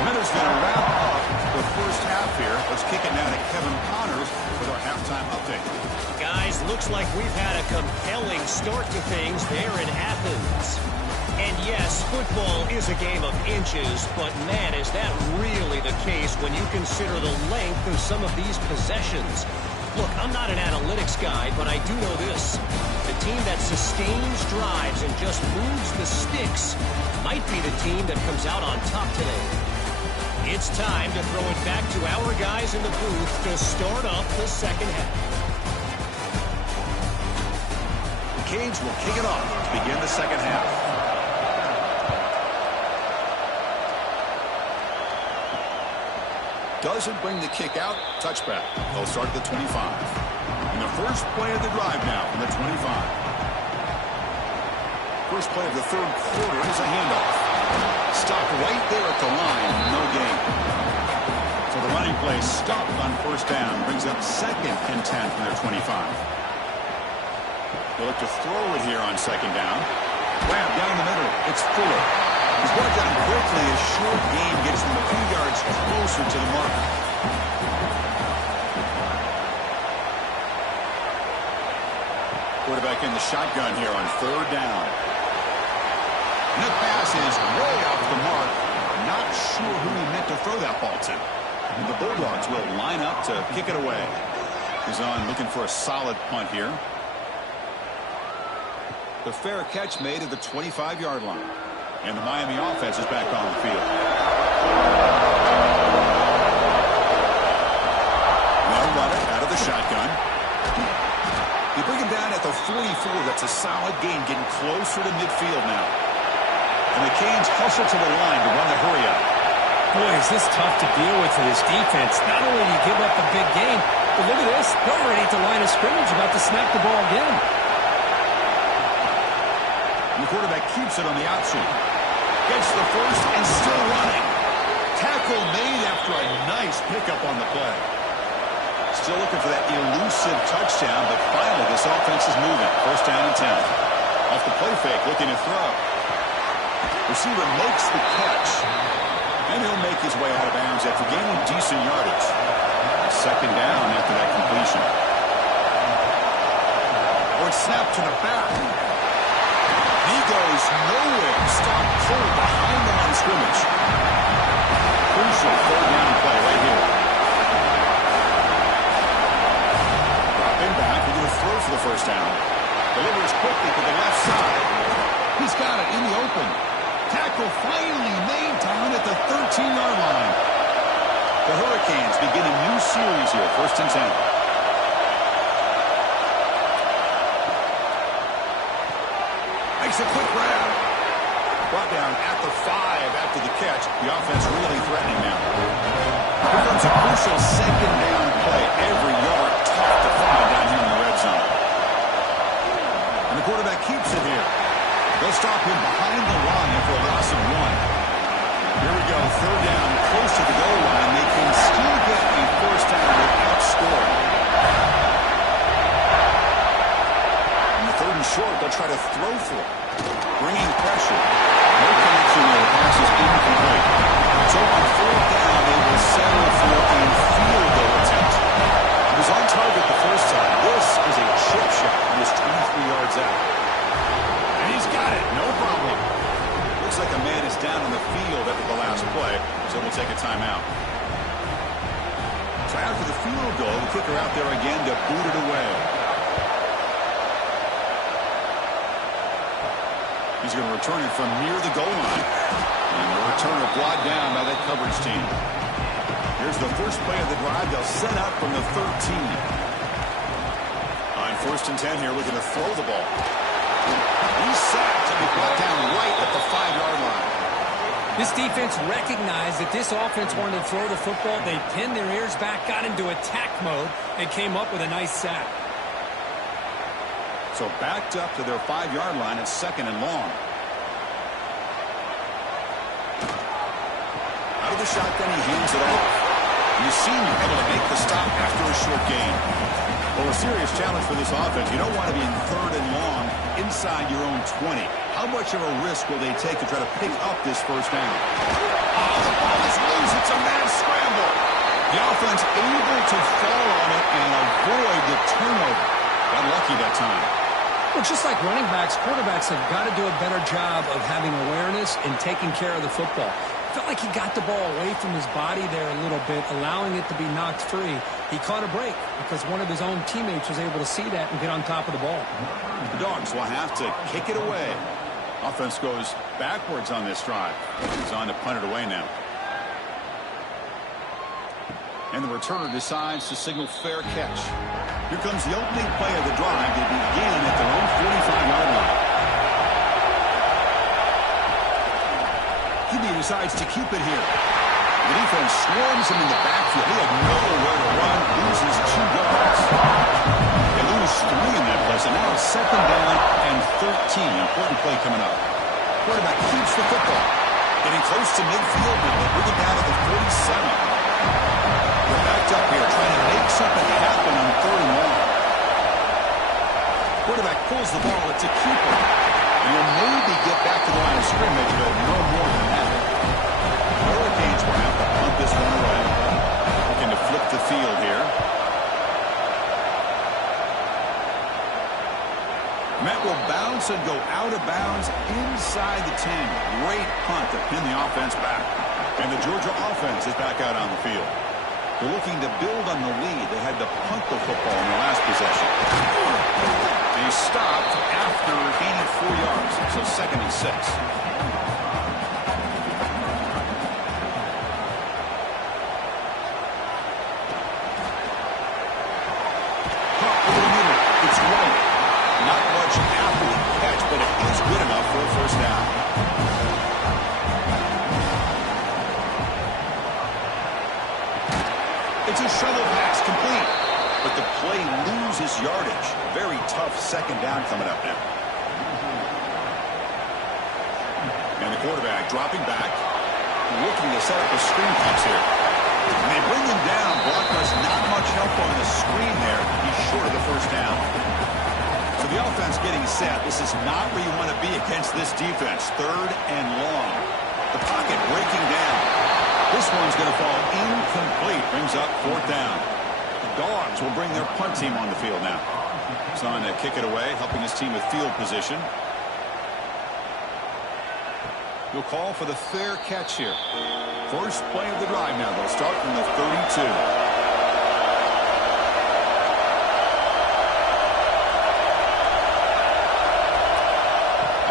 Minutes going to wrap up the first half here. Let's kick it now to Kevin Connors with our halftime update. Guys, looks like we've had a compelling start to things there in Athens. And yes, football is a game of inches, but man, is that really the case when you consider the length of some of these possessions. Look, I'm not an analytics guy, but I do know this. The team that sustains drives and just moves the sticks might be the team that comes out on top today. It's time to throw it back to our guys in the booth to start off the second half. The Canes will kick it off to begin the second half. Doesn't bring the kick out. Touchback. They'll start at the 25. And the first play of the drive now from the 25. First play of the third quarter is a handoff. Stopped right there at the line. No gain. So the running play stopped on first down. Brings up 2nd and 10 from their 25. They'll look to throw it here on 2nd down. Grab down the middle. It's Fuller. He's brought down quickly. A short gain gets them a few yards closer to the mark. Quarterback in the shotgun here on 3rd down. And the pass is way off the mark. Not sure who he meant to throw that ball to. And the Bulldogs will line up to kick it away. He's on looking for a solid punt here. The fair catch made at the 25-yard line. And the Miami offense is back on the field. They'll run it out of the shotgun. You bring him down at the 44. That's a solid gain, getting closer to midfield now. And the Canes hustle to the line to run the hurry up. Boy, is this tough to deal with for this defense. Not only do you give up a big gain, but look at this. They're already at the line of scrimmage, about to snap the ball again. And the quarterback keeps it on the option. Gets the first and still running. Tackle made after a nice pickup on the play. Still looking for that elusive touchdown, but finally this offense is moving. First down and 10. Off the play fake, looking to throw. Receiver makes the catch. And he'll make his way out of bounds after gaining decent yardage. Second down after that completion. Or it's snapped to the back. He goes nowhere. Stopped cold behind the line of scrimmage. Crucial 3rd down play right here. Dropping back. We're going to throw for the first down. Delivers quickly to the left side. He's got it in the open. Tackle finally made down at the 13-yard line. The Hurricanes begin a new series here. 1st and 10. Makes a quick grab. Brought down at the 5 after the catch. The offense really threatening now. Here comes a crucial 2nd down play. Every yard tough to find down here in the red zone. And the quarterback keeps it here. They'll stop him behind the line for a loss of 1. Here we go. 3rd down, close to the goal line. They can still get a first down without scoring. And the 3rd and short, they'll try to throw for it. Bringing pressure. No connection there. The pass is incomplete. So on 4th down, they will settle for a field goal attempt. He was on target the first time. This is a chip shot. He is 23 yards out. And he's got it. No problem. Looks like a man is down on the field after the last play, so we'll take a timeout. So after the field goal, the kicker out there again to boot it away. He's going to return it from near the goal line. And the returner brought down by that coverage team. Here's the first play of the drive. They'll set out from the 13. On 1st and 10 here, looking to throw the ball. He's sacked and he brought down right at the 5-yard line. This defense recognized that this offense wanted to throw the football. They pinned their ears back, got into attack mode, and came up with a nice sack. So backed up to their 5-yard line. It's 2nd and long. Out of the shotgun, he hands it off. You seem able to make the stop after a short gain. Well, a serious challenge for this offense. You don't want to be in 3rd and long inside your own 20. How much of a risk will they take to try to pick up this first down? Oh, the ball is loose. It's a mad scramble. The offense able to fall on it and avoid the turnover. Got lucky that time. Well, just like running backs, quarterbacks have got to do a better job of having awareness and taking care of the football. Felt like he got the ball away from his body there a little bit, allowing it to be knocked free. He caught a break because one of his own teammates was able to see that and get on top of the ball. The Dogs will have to kick it away. Offense goes backwards on this drive. He's on to punt it away now. And the returner decides to signal fair catch. Here comes the opening play of the drive. They begin at their own 45-yard line. He decides to keep it here. The defense swarms him in the backfield. He had nowhere to run, loses 2 yards. They lose 3 in that play, so now it's 2nd down and 13. Important play coming up. Quarterback keeps the football. Getting close to midfield now. They bring it down to the 47. They're backed up here, trying to make something happen on 3rd and long. Quarterback pulls the ball. It's a keeper. And will maybe get back to the line of scrimmage, but no more than that. Hurricanes will have to punt this one away. Looking to flip the field here. Met will bounce and go out of bounds inside the 10. Great punt to pin the offense back. And the Georgia offense is back out on the field. They're looking to build on the lead. They had to punt the football in their last possession. They stopped after gaining 4 yards, so 2nd and 6. Caught over the middle. It's right. Not much after the catch, but it is good enough for a first down. It's a shovel pass complete, but the play loses yardage. Very tough 2nd down coming up now. And the quarterback dropping back, looking to set up a screen pass here. And they bring him down. Blockers not much help on the screen there. He's short of the first down. So the offense getting set. This is not where you want to be against this defense. 3rd and long. The pocket breaking down. This one's going to fall incomplete. Brings up 4th down. The Dogs will bring their punt team on the field now. He's on to kick it away, helping his team with field position. He'll call for the fair catch here. First play of the drive now. They'll start from the 32.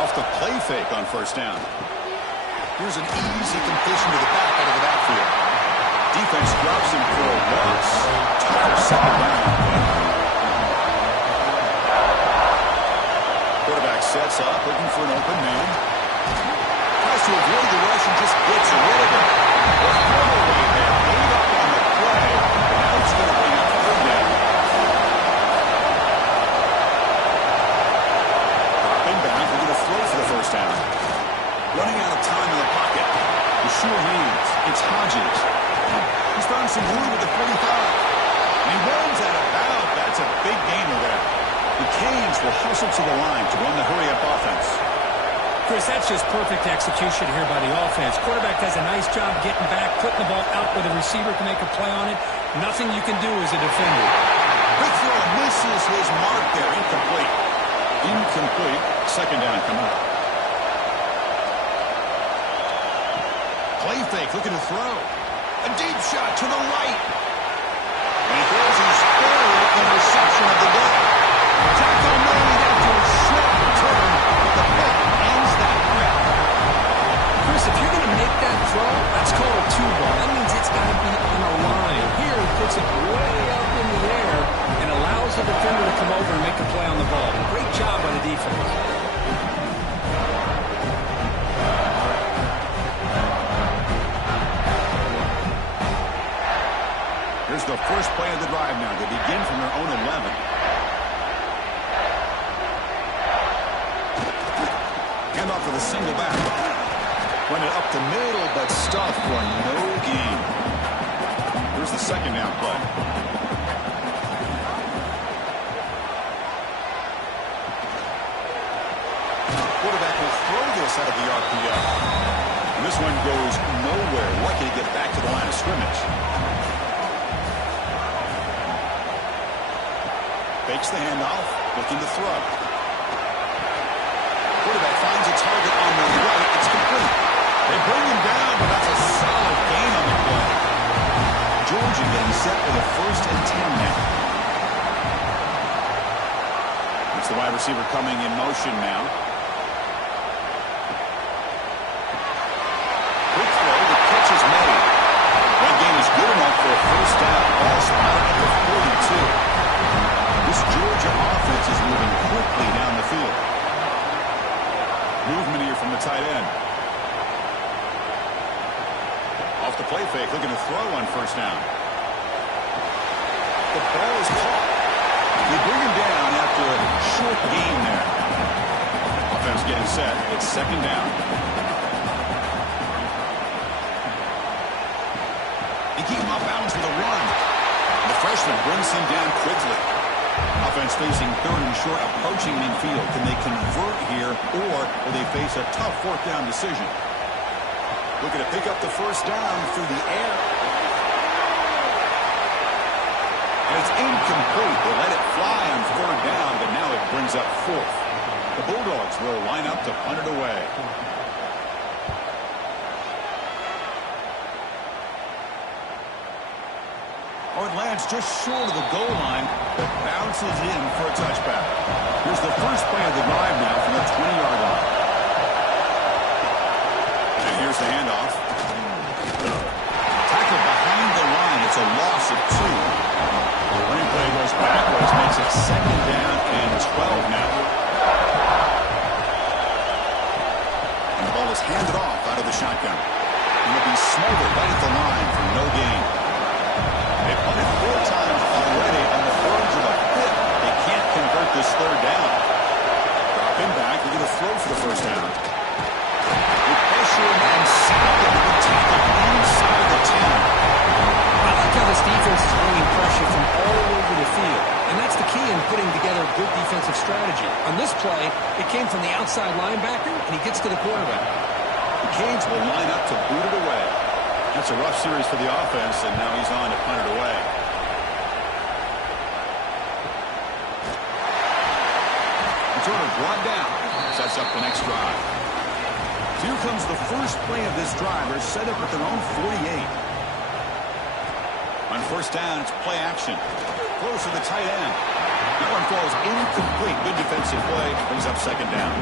Off the play fake on first down. Here's an easy completion to the back out of the backfield. Defense drops him for a loss. Tough 2nd down. Quarterback sets up, looking for an open man. Tries to avoid the rush and just gets rid of it. There's another way there. Made up on the play. Now it's going to bring up 3rd down. Dropping back. They're going to throw for the first down. Running out of time in the pocket. The sure hands. It's Hodges. He's found some room at the 45. And he runs out of bounds. That's a big gainer there. The Canes will hustle to the line to run the hurry-up offense. Chris, that's just perfect execution here by the offense. Quarterback does a nice job getting back, putting the ball out where the receiver can make a play on it. Nothing you can do as a defender. Big throw misses his mark there. Incomplete. Incomplete. 2nd down coming up. Play fake, looking to throw. A deep shot to the right. And he throws his 3rd interception of the day. Tackle made after a short return, but the pick ends that grip. Chris, if you're going to make that throw, that's called a 2-ball. That means it's got to be on a line. Here, he puts it way up in the air and allows the defender to come over and make a play on the ball. Great job by the defense. play of the drive now. They begin from their own 11. Hand off with a single back. Run it up the middle, but stuffed for no gain. Here's the second down play. Quarterback will throw this out of the RPO. And this one goes nowhere. Lucky to get back to the line of scrimmage. Fakes the handoff, looking to throw. Quarterback finds a target on the right. It's complete. They bring him down, but that's a solid gain on the play. Georgia getting set with a 1st and 10 now. It's the wide receiver coming in motion now. Quick throw, the catch is made. That game is good enough for a 1st down. Ball spotted at the 42. This Georgia offense is moving quickly down the field. Movement here from the tight end. Off the play fake, looking to throw on 1st down. The ball is caught. They bring him down after a short gain there. Offense getting set. It's 2nd down. They keep him off balance with a run. The freshman brings him down quickly. Offense facing 3rd and short, approaching midfield. Can they convert here, or will they face a tough 4th down decision? Looking to pick up the 1st down through the air. And it's incomplete. They let it fly on 3rd down, but now it brings up 4th. The Bulldogs will line up to punt it away. Oh, it lands just short of the goal line, but bounces in for a touchback. Here's the first play of the drive now from the 20-yard line. And here's the handoff. Tackle behind the line. It's a loss of 2. The running play goes backwards, makes it 2nd down and 12 now. And the ball is handed off out of the shotgun. And will be smothered right at the line for no gain. They've punted 4 times already on the verge of a 5th. They can't convert this 3rd down. Drop him back. They're going to throw for the 1st down. They pressure him and sack him with a tackle inside the 10. I like how this defense is bringing pressure from all over the field. And that's the key in putting together a good defensive strategy. On this play, it came from the outside linebacker, and he gets to the quarterback. The Canes will line up to boot it away. That's a rough series for the offense, and now he's on to punt it away. Returner brought down. Sets up the next drive. So here comes the first play of this drive. They're set up at their own 48. On 1st down, it's play action. Close to the tight end. That one falls incomplete. Good defensive play. Brings up 2nd down.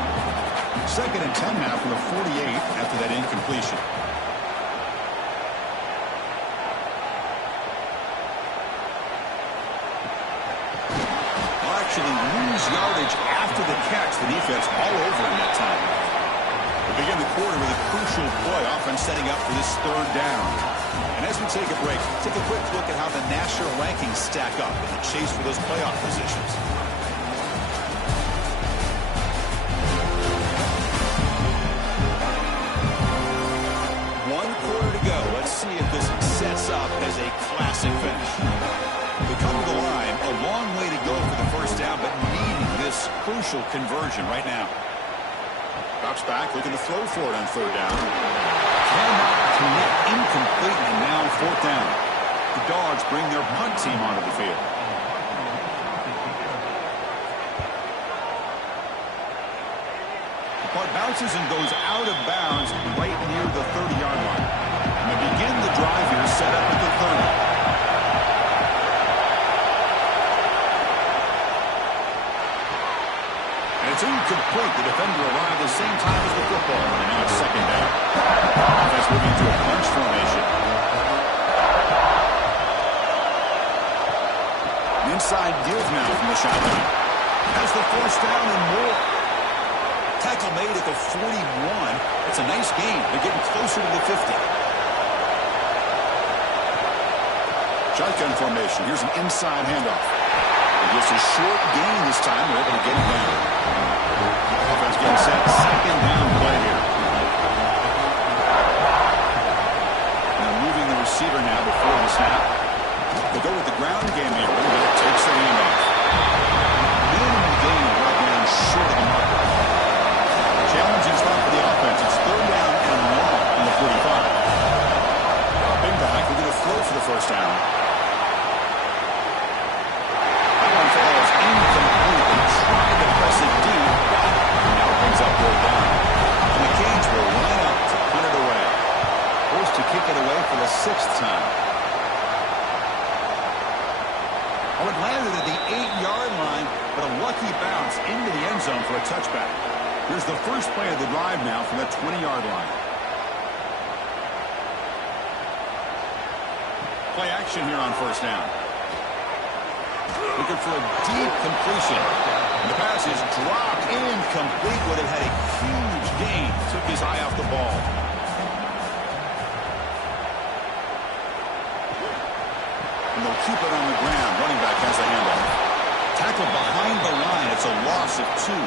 2nd and 10 now from the 48 after that incompletion. Actually lose yardage after the catch. The defense all over him that time. We begin the quarter with a crucial play. Offense setting up for this 3rd down. And as we take a break, take a quick look at how the national rankings stack up in the chase for those playoff positions. One quarter to go. Let's see if this sets up as a classic finish. We come to the line, a long way to go for the 1st down, but needing this crucial conversion right now. Drops back, looking to throw for it on 3rd down. Cannot commit, incomplete, and now 4th down. The Dogs bring their punt team onto the field. The punt bounces and goes out of bounds right near the 30-yard line. And they begin the drive here, set up at the 30. It's incomplete. The defender arrived at the same time as the football, and now it's 2nd down. Offense moving into a bunch formation. An inside give now from the shotgun. Has the 1st down and more. Tackle made at the 41. It's a nice gain. They're getting closer to the 50. Shotgun formation. Here's an inside handoff. And just a short gain this time. They're able to get it down. Offense getting set. Second down play here. Now moving the receiver now before the snap. They'll go with the ground game here. It takes the handoff. Minimum gain right down short of the marker. Challenging spot for the offense. It's third down and long on the 45. Dropping back. We're going to throw for the first down. That one falls incomplete. They tried to press it deep, but now it brings up third down. And the Canes will line up to punt it away. Forced to kick it away for the 6th time. Oh, it landed at the 8-yard line, but a lucky bounce into the end zone for a touchback. Here's the first play of the drive now from the 20-yard line. Play action here on first down. Looking for a deep completion. And the pass is dropped incomplete when it had a huge gain. Took his eye off the ball. And they'll keep it on the ground. Running back has the handoff. Tackled behind the line. It's a loss of 2.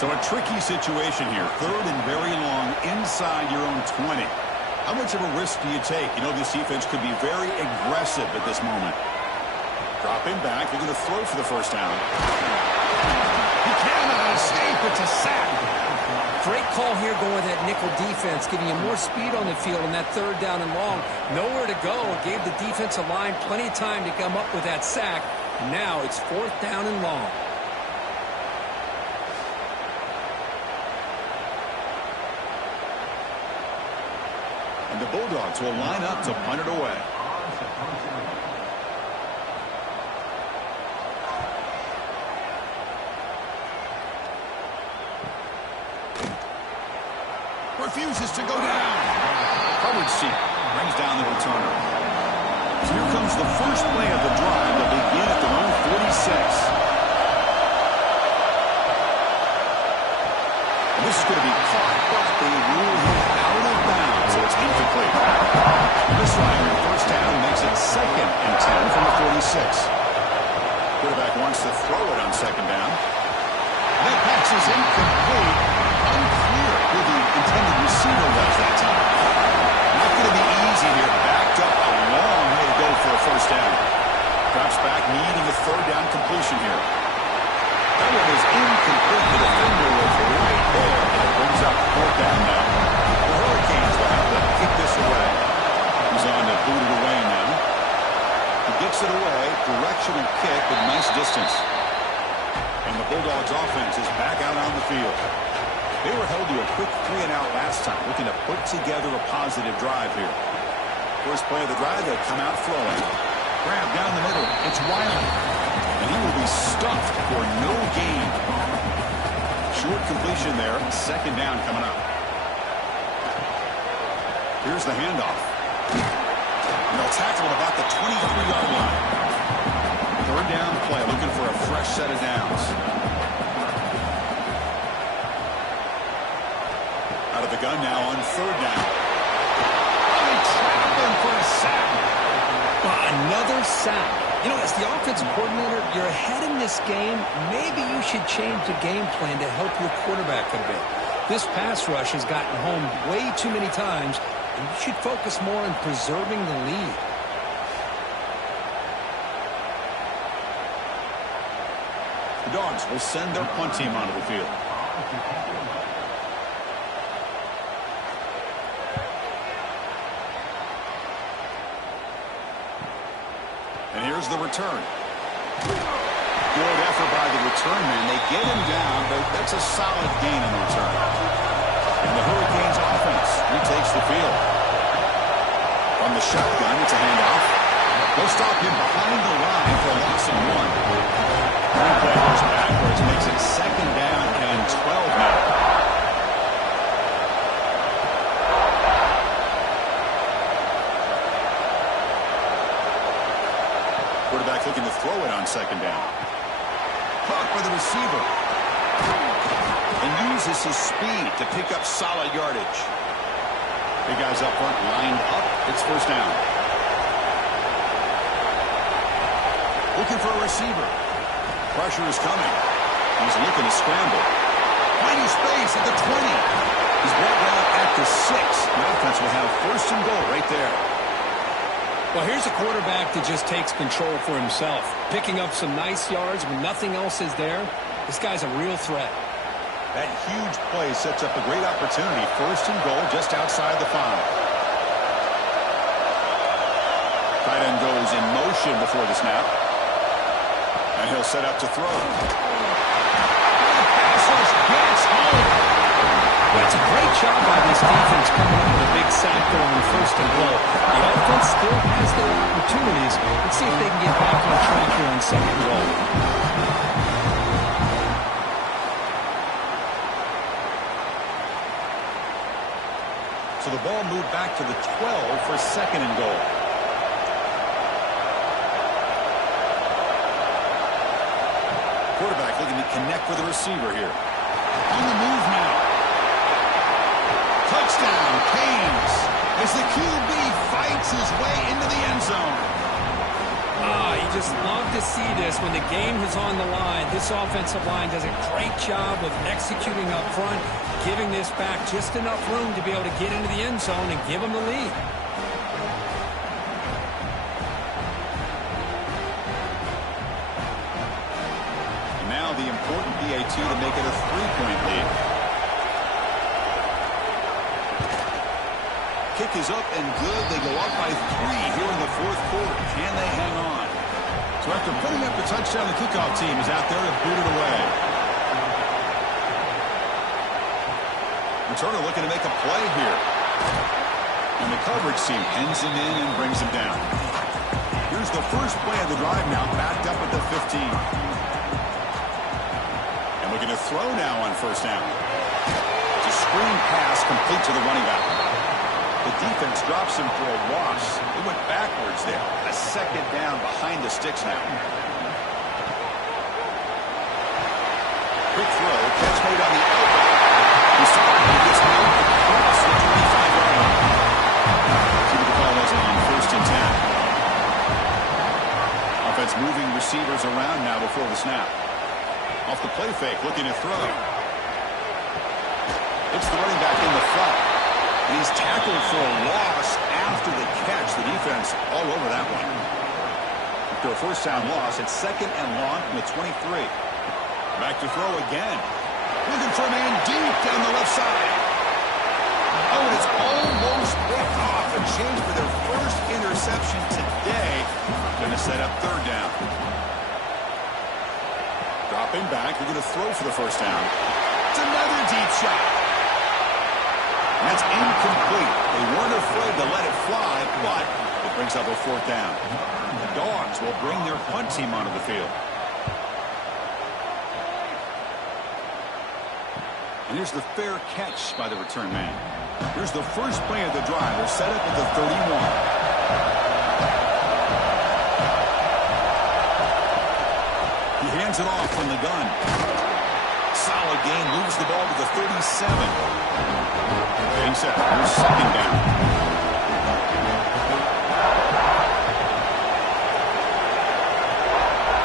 So a tricky situation here. Third and very long inside your own 20. How much of a risk do you take? You know, this defense could be very aggressive at this moment. Dropping back. They're going to throw for the first down. He cannot escape. It's a sack. Great call here going with that nickel defense, giving you more speed on the field on that third down and long. Nowhere to go. Gave the defensive line plenty of time to come up with that sack. Now it's 4th down and long. And the Bulldogs will line up to punt it away. Refuses to go down. Covered seat brings down the returner. So here comes the first play of the drive. They'll begin at their own 46. And this is going to be caught, but they rule him out of bounds, so it's incomplete. This line, first down, makes it 2nd and 10 from the 46. Quarterback wants to throw it on 2nd down. And that pass is incomplete. Unclear who the intended receiver was that time. Not going to be easy here. Backed up a long way to go for a first down. Drops back, needing a third down completion here. That one is incomplete. The defender was right there, and it brings up 4th down now. The Hurricanes will have to kick this away. He's on to boot it away now. He gets it away. Directional kick with nice distance. And the Bulldogs offense is back out on the field. They were held to a quick 3-and-out last time, looking to put together a positive drive here. First play of the drive, they'll come out throwing. Grab down the middle. It's Wiley. And he will be stuffed for no gain. Short completion there. 2nd down coming up. Here's the handoff. And they'll tackle at about the 23-yard line. Third down play, looking for a fresh set of downs. Out of the gun now on 3rd down. Oh, they trap him for a sack. Another sack. You know, as the offensive coordinator, you're ahead in this game. Maybe you should change the game plan to help your quarterback a bit. This pass rush has gotten home way too many times, and you should focus more on preserving the lead. The Dogs will send their punt team onto the field. And here's the return. Good effort by the return man. They get him down, but that's a solid gain on the return. And the Hurricanes offense retakes the field. From the shotgun, it's a handoff. They'll stop him behind the line for a loss of 1. Replay goes backwards, makes it 2nd down and 12 now. Quarterback looking to throw it on 2nd down. Caught by the receiver. And uses his speed to pick up solid yardage. Big guys up front lined up. It's first down. Looking for a receiver. Pressure is coming. He's looking to scramble. Finding space at the 20. He's brought down at the 6. The offense will have first and goal right there. Well, here's a quarterback that just takes control for himself. Picking up some nice yards when nothing else is there. This guy's a real threat. That huge play sets up a great opportunity. First and goal just outside the 5. Tight end goes in motion before the snap. And he'll set up to throw. Gets home. Well, it's a great job by this defense coming up with a big sack there on first and goal. The offense still has their opportunities. Let's see if they can get back on track here on second goal. So the ball moved back to the 12 for second and goal. Quarterback looking to connect with the receiver here. On the move now. Touchdown, Canes, as the QB fights his way into the end zone. You just love to see this when the game is on the line. This offensive line does a great job of executing up front, giving this back just enough room to be able to get into the end zone and give them the lead. And now the important PAT to make it a 3-point lead. Kick is up and good. They go up by 3 here in the fourth quarter. Can they hang on? So after putting up the touchdown, the kickoff team is out there to boot it away. Returner looking to make a play here. And the coverage team pins him in and brings him down. Here's the first play of the drive now, backed up at the 15. And looking to throw now on first down. It's a screen pass complete to the running back. The defense drops him for a loss. It went backwards there. A second down behind the sticks now. Quick throw. Catch made on the elbow. He gets moved across the 25-yard line. See what the call was on first and 10. Offense moving receivers around now before the snap. Off the play fake, looking to throw. It's the running back in the flat. And he's tackled for a loss after the catch. The defense all over that one. After a first down loss, it's second and long from the 23. Back to throw again. Looking for a man deep down the left side. Oh, and it's almost picked off. A chance for their first interception today. Going to set up third down. Dropping back. They're going to throw for the first down. It's another deep shot. And that's incomplete. They weren't afraid to let it fly, but it brings up a fourth down. The Dogs will bring their punt team onto the field. And here's the fair catch by the return man. Here's the first play of the drive. They're set up at the 31. He hands it off from the gun. Solid gain, moves the ball to the 37. Getting set. Here's second down.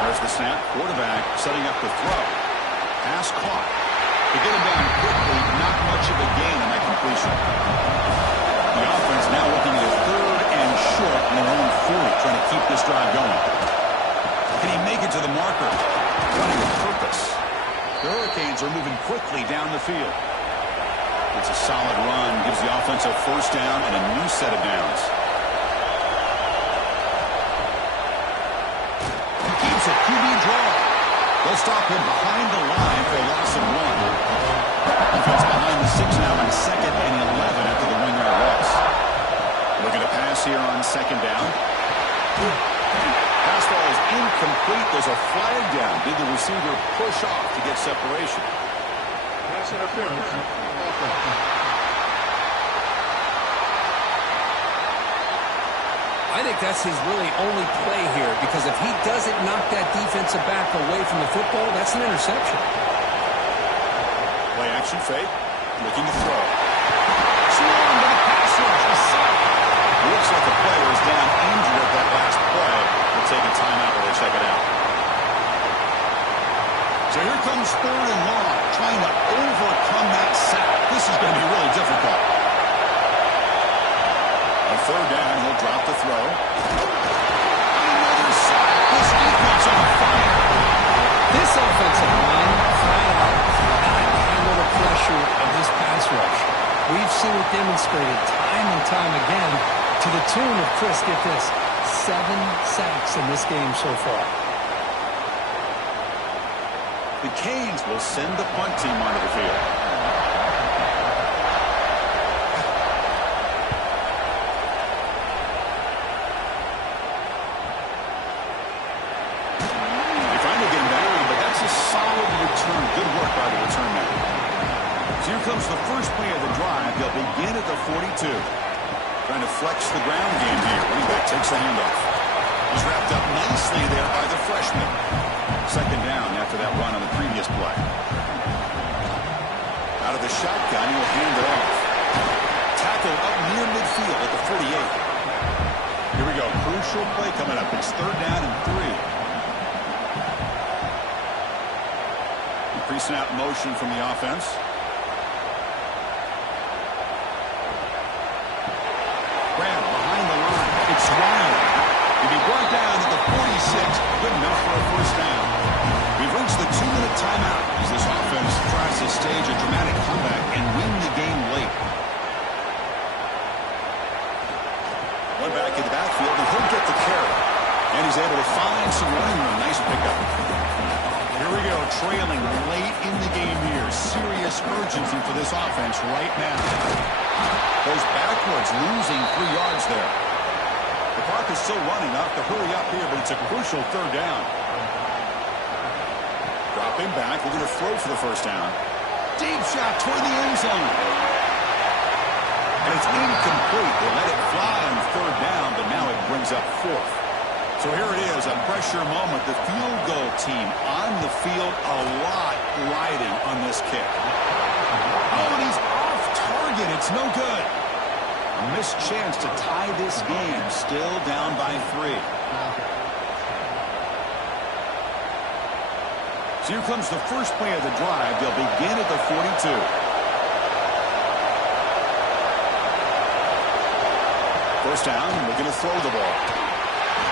There's the snap. Quarterback setting up the throw. Pass caught. To get him down quickly, not much of a gain on that completion. The offense now looking at a third and short on their own 40, trying to keep this drive going. Can he make it to the marker? Running with purpose. The Hurricanes are moving quickly down the field. It's a solid run, gives the offense a first down and a new set of downs. He keeps a QB draw. They'll stop him behind the line for a loss of 1. Defense behind the 6 now on second and 11 after the 1-yard loss. Looking to pass here on second down. Pass ball is incomplete. There's a flag down. Did the receiver push off to get separation? Pass interference. I think that's his really only play here, because if he doesn't knock that defensive back away from the football, that's an interception. Play action fake. Looking to throw. Swarmed by the pass rush. Looks like the player is down injured at that last play. The take a timeout while they check it out. So here comes 3rd and long, trying to overcome that sack. This is going to be really difficult. On 3rd down, he'll drop the throw. Another sack. This defense on fire. This offensive line flat out cannot handle the pressure of this pass rush. We've seen it demonstrated time and time again to the tune of, Chris, get this, 7 sacks in this game so far. The Canes will send the punt team onto the field. They finally get him buried, but that's a solid return. Good work by the return man. So here comes the first play of the drive. They'll begin at the 42. Trying to flex the ground game here. Running back takes the handoff. He's wrapped up nicely there by the freshman. 2nd down after that run on the previous play. Out of the shotgun, he'll hand it off. Tackled up near midfield at the 48. Here we go. Crucial play coming up. It's 3rd down and 3. Pre-snap motion from the offense. Grab behind the line. It's Riley. He'll be brought down to the 46. Good enough for a 1st down. We've reached the 2-minute timeout as this offense tries to stage a dramatic comeback and win the game late. One back in the backfield, and he'll get the carry. And he's able to find some running room. Nice pickup. Here we go, trailing late in the game here. Serious urgency for this offense right now. Goes backwards, losing 3 yards there. The clock is still running. Off to hurry up here, but it's a crucial 3rd down. Dropping back, looking to throw for the 1st down. Deep shot toward the end zone. And it's incomplete. They let it fly on 3rd down, but now it brings up 4th. So here it is, a pressure moment. The field goal team on the field, a lot riding on this kick. Oh, and he's off target. It's no good. A missed chance to tie this game, still down by 3. So here comes the first play of the drive. They'll begin at the 42. First down, we're going to throw the ball.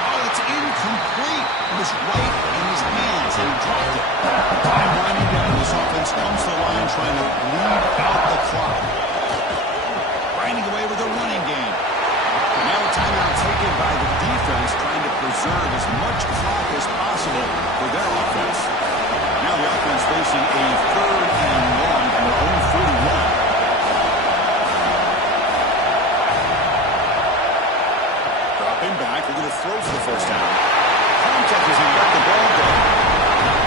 Oh, it's incomplete. It was right in his hands, and he dropped it. Time winding down. This offense comes to the line trying to bleed out the clock. Grinding away with a running game. Now a timeout taken by the defense, trying to preserve as much clock as possible for their offense. Now the offense facing a 3rd and long from their own 41. Dropping back, they're going to throw for the 1st down. Contact as he got the ball down.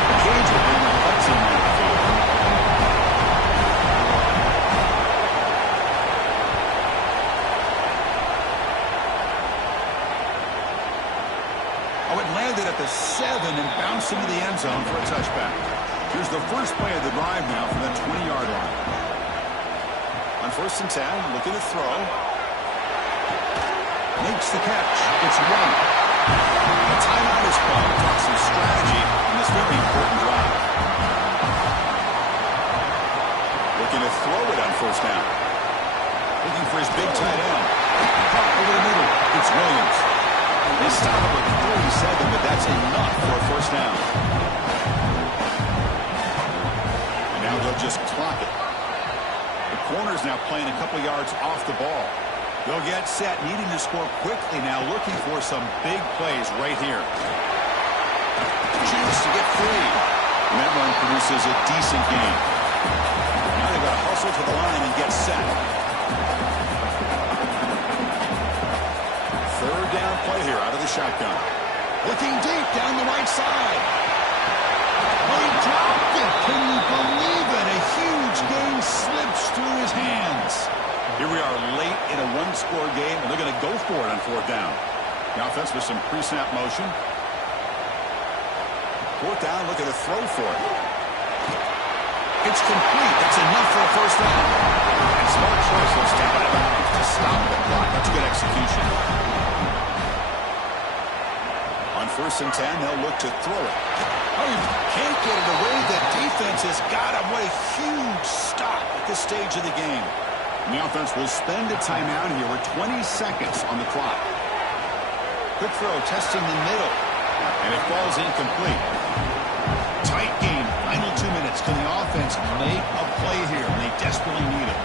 The Canes will bring the punt team on the field. Oh, it landed at the 7 and bounced into the end zone for a touchback. Here's the first play of the drive now from the 20-yard line. On 1st and 10, looking to throw. Makes the catch. It's White. A timeout is called. Talk some strategy in this very important drive. Looking to throw it on 1st down. Looking for his big tight end. Caught over the middle. It's Williams. They stop it with 47, but that's enough for a 1st down. And now they'll just clock it. The corner's now playing a couple yards off the ball. They'll get set, needing to score quickly now, looking for some big plays right here. Chance to get free. And that run produces a decent gain. Now they've got to hustle to the line and get set. 3rd down play here out of the shotgun. Looking deep down the right side. Oh, he dropped it. Can you believe it? A huge gain slips through his hands. Here we are late in a 1-score game, and they're going to go for it on 4th down. The offense with some pre-snap motion. 4th down, looking to throw for it. It's complete. That's enough for a 1st down. And smart choice. He'll step out of bounds to stop the clock. That's good execution. On 1st and 10, they'll look to throw it. Oh, can't get it away. The defense has got him. What a huge stop at this stage of the game. And the offense will spend a timeout here with 20 seconds on the clock. Quick throw, testing the middle. And it falls incomplete. Tight game. Final 2 minutes. Can the offense make a play here? And they desperately need it.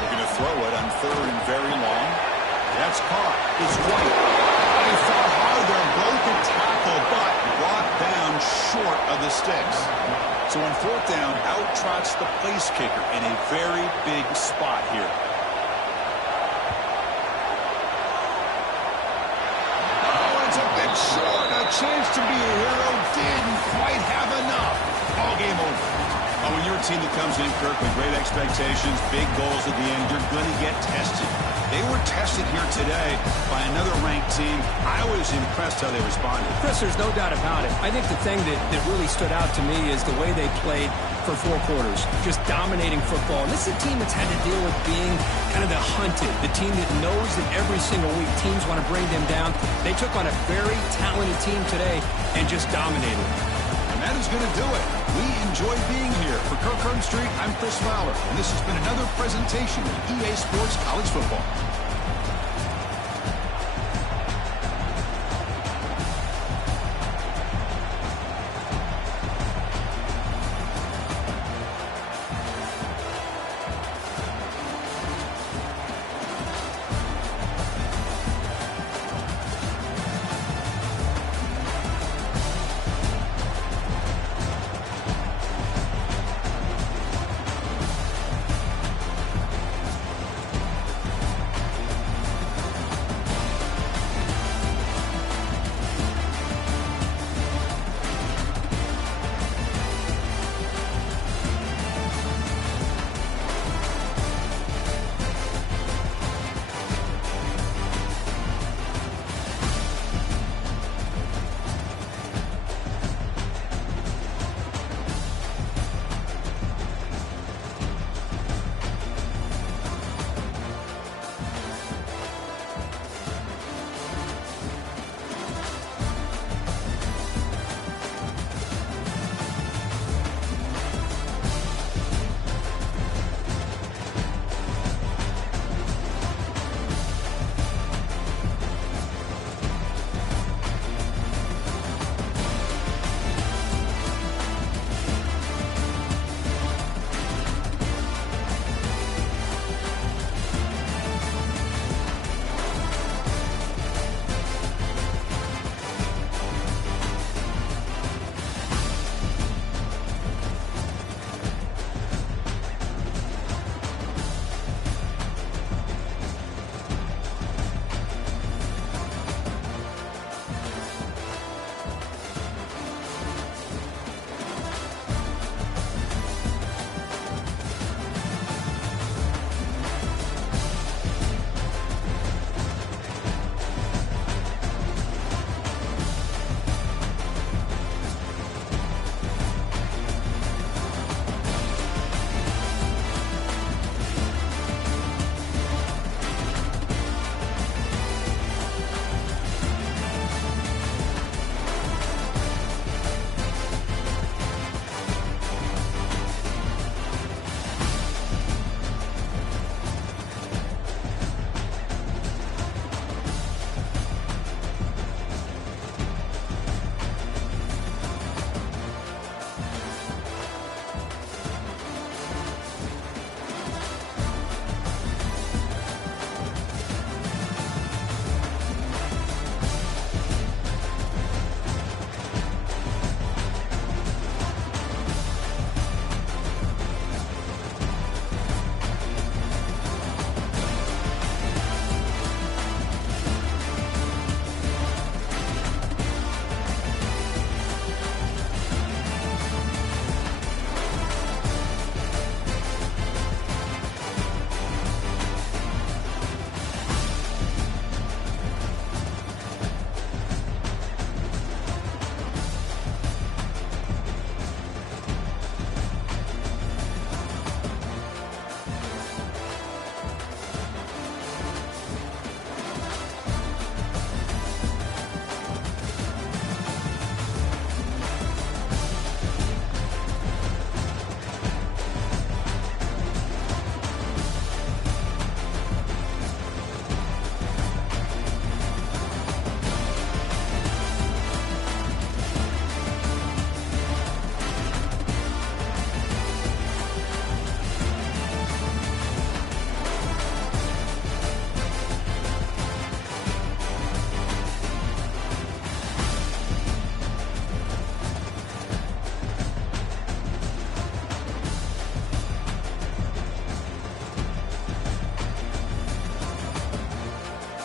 They're going to throw it on 3rd and very long. That's caught. It's White. He fought hard there. Broke a tackle, but brought down short of the sticks. So on 4th down, out trots the place kicker in a very big spot here. Oh, it's a bit short. A chance to be a hero. Didn't quite have enough. Ball game over. Oh, when you're a team that comes in, Kirk, with great expectations, big goals at the end, you're going to get tested. They were tested here today by another ranked team. I was impressed how they responded. Chris, there's no doubt about it. I think the thing that really stood out to me is the way they played for 4 quarters, just dominating football. And this is a team that's had to deal with being kind of the hunted, the team that knows that every single week teams want to bring them down. They took on a very talented team today and just dominated. And that is going to do it. We enjoy being here. For Kirk Herbstreit, I'm Chris Fowler, and this has been another presentation of EA Sports College Football.